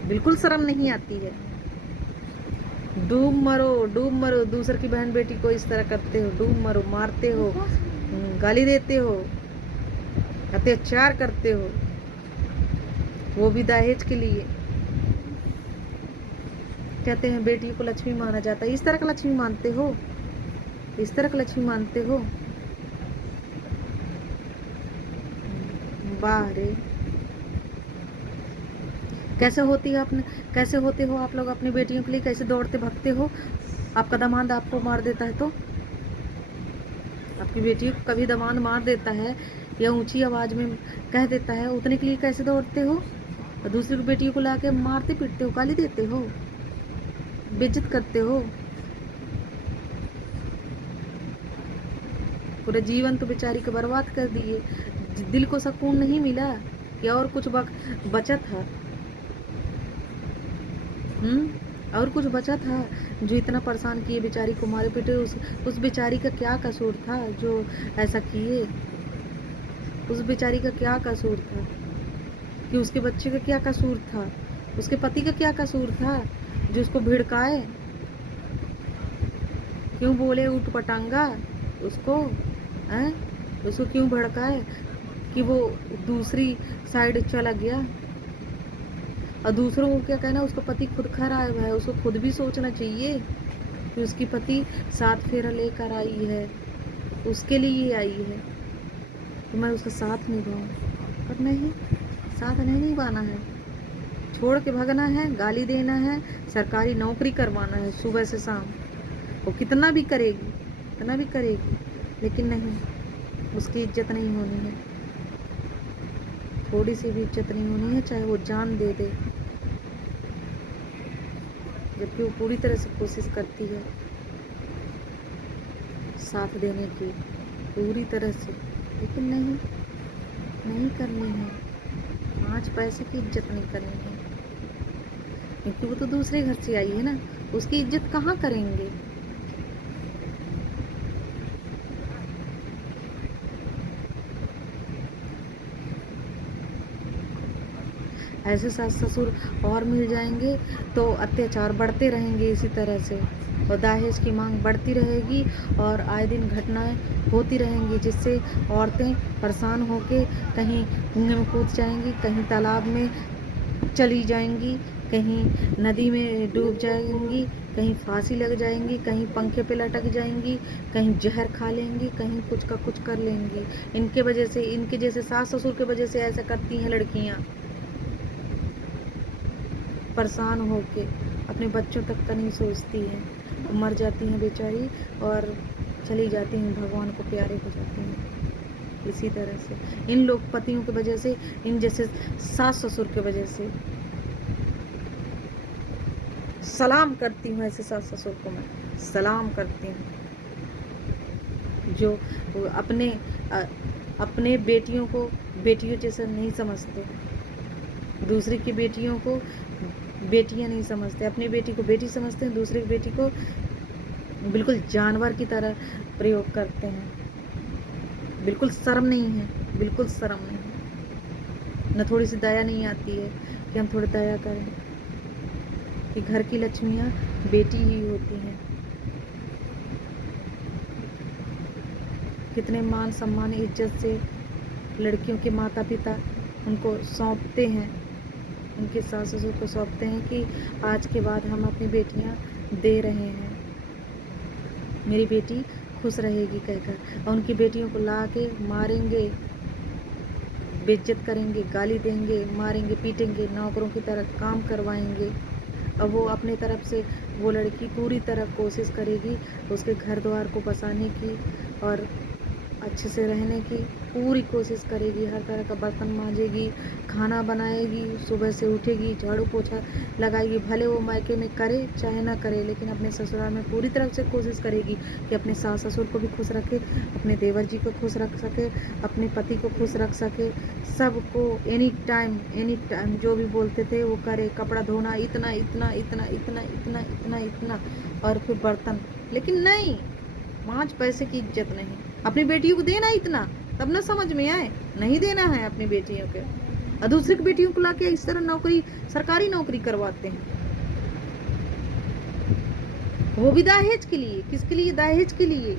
बिल्कुल शर्म नहीं आती है। डूब मरो, दूसरे की बहन बेटी को इस तरह करते हो, डूब मरो, मारते हो, गाली देते हो, अत्याचार करते हो, वो भी दहेज के लिए। कहते हैं बेटी को लक्ष्मी माना जाता है। इस तरह का लक्ष्मी मानते हो? इस तरह का लक्ष्मी मानते हो? वाह रे! कैसे होते हो आप लोग अपनी बेटियों के लिए? कैसे दौड़ते भागते हो? आपका दामाद आपको मार देता है तो? आपकी बेटी को कभी दामाद मार देता है या ऊंची आवाज में कह देता है, उतने के लिए कैसे दौड़ते हो? और दूसरी की बेटियों को लाके मारते पीटते हो, गाली देते हो, बेइज्जत करते हो। पूरा जीवन तो बेचारी का बर्बाद कर दिए। दिल को सुकून नहीं मिला या और कुछ बचा था? और कुछ बचा था जो इतना परेशान किए बेचारी को, मारे पीटे? उस बेचारी का क्या कसूर था जो ऐसा किए? उस बेचारी का क्या कसूर था? कि उसके बच्चे का क्या कसूर था? उसके पति का क्या कसूर था जो उसको भिड़काए? क्यों बोले ऊट पटांगा उसको? हैं? उसको क्यों भड़काए कि वो दूसरी साइड चला गया? और दूसरों को क्या कहना, उसका पति खुद खराब है। उसको खुद भी सोचना चाहिए कि उसकी पति 7 फेरा लेकर आई है, उसके लिए आई है, तो मैं उसका साथ नहीं दूँ। पर नहीं, साथ नहीं निभाना है, छोड़ के भागना है, गाली देना है, सरकारी नौकरी करवाना है सुबह से शाम। वो कितना भी करेगी, लेकिन नहीं, उसकी इज्जत नहीं होनी है, थोड़ी सी भी इज्जत नहीं होनी है, चाहे वो जान दे दे। जबकि वो पूरी तरह से कोशिश करती है साथ देने की, पूरी तरह से, लेकिन नहीं करनी है। 5 पैसे की इज्जत नहीं करनी है, क्योंकि वो तो दूसरे घर से आई है ना, उसकी इज्जत कहाँ करेंगे? ऐसे सास ससुर और मिल जाएंगे तो अत्याचार बढ़ते रहेंगे इसी तरह से, और दहेज की मांग बढ़ती रहेगी और आए दिन घटनाएं होती रहेंगी, जिससे औरतें परेशान होकर कहीं कुएं में कूद जाएंगी, कहीं तालाब में चली जाएंगी, कहीं नदी में डूब जाएंगी, कहीं फांसी लग जाएंगी, कहीं पंखे पे लटक जाएंगी, कहीं जहर खा लेंगी, कहीं कुछ का कुछ कर लेंगी। इनके वजह से, इनके जैसे सास ससुर के वजह से ऐसा करती हैं लड़कियां, परेशान होके अपने बच्चों तक का नहीं सोचती हैं, मर जाती हैं बेचारी और चली जाती हैं, भगवान को प्यारे हो जाती हैं। इसी तरह से इन लोग पतियों की वजह से, इन जैसे सास ससुर की वजह से। सलाम करती हूँ ऐसे सास ससुर को, मैं सलाम करती हूँ जो अपने बेटियों को बेटियों जैसा नहीं समझते, दूसरी की बेटियों को बेटियां नहीं समझते, अपनी बेटी को बेटी समझते हैं, दूसरी की बेटी को बिल्कुल जानवर की तरह प्रयोग करते हैं। बिल्कुल शर्म नहीं है, बिल्कुल शर्म नहीं है, न थोड़ी सी दया नहीं आती है कि हम थोड़ी दया करें, कि घर की लक्ष्मियाँ बेटी ही होती हैं। कितने मान सम्मान इज्जत से लड़कियों के माता पिता उनको सौंपते हैं, उनके सास ससुर को सौंपते हैं कि आज के बाद हम अपनी बेटियां दे रहे हैं, मेरी बेटी खुश रहेगी कहकर, और उनकी बेटियों को ला के मारेंगे, बेइज्जत करेंगे, गाली देंगे, मारेंगे, पीटेंगे, नौकरों की तरह काम करवाएंगे। अब वो अपने तरफ से वो लड़की पूरी तरह कोशिश करेगी उसके घर द्वार को बसाने की और अच्छे से रहने की पूरी कोशिश करेगी। हर तरह का बर्तन मांजेगी, खाना बनाएगी, सुबह से उठेगी, झाड़ू पोछा लगाएगी। भले वो मायके में करे चाहे ना करे, लेकिन अपने ससुराल में पूरी तरफ से कोशिश करेगी कि अपने सास ससुर को भी खुश रखे, अपने देवर जी को खुश रख सके, अपने पति को खुश रख सके। सबको एनी टाइम जो भी बोलते थे वो करे। कपड़ा धोना इतना इतना इतना इतना इतना इतना इतना और फिर बर्तन, लेकिन नहीं, 5 पैसे की इज्जत नहीं। अपनी बेटियों को देना इतना, तब ना समझ में आए। नहीं देना है अपनी बेटियों के, और दूसरी की बेटियों को लाके इस तरह नौकरी, सरकारी नौकरी करवाते हैं, वो भी दहेज के लिए। किसके लिए? दहेज के लिए।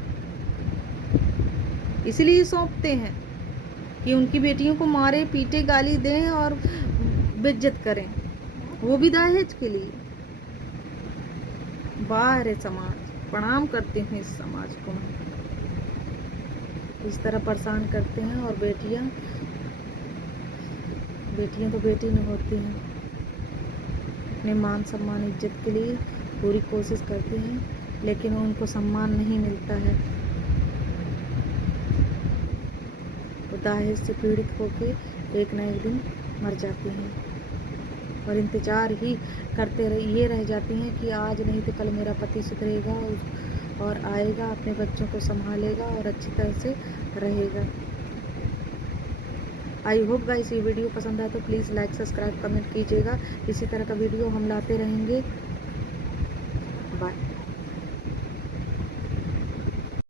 इसलिए सौंपते हैं कि उनकी बेटियों को मारे, पीटे, गाली दें और बेइज्जत करें, वो भी दहेज के लिए। बाहर है समाज, प्रणाम करती हूँ इस समाज को। इस तरह परेशान करते हैं। और बेटियां तो बेटी नहीं होती हैं, अपने मान सम्मान इज्जत के लिए पूरी कोशिश करती हैं, लेकिन उनको सम्मान नहीं मिलता है। वो दहेज से पीड़ित होके एक न एक दिन मर जाती हैं और इंतज़ार ही करते ये रह जाती हैं कि आज नहीं तो कल मेरा पति सुधरेगा और आएगा, अपने बच्चों को संभालेगा और अच्छी तरह से रहेगा। आई होप गाइस ये वीडियो पसंद आए तो प्लीज़ लाइक, सब्सक्राइब, कमेंट कीजिएगा। इसी तरह का वीडियो हम लाते रहेंगे। बाय।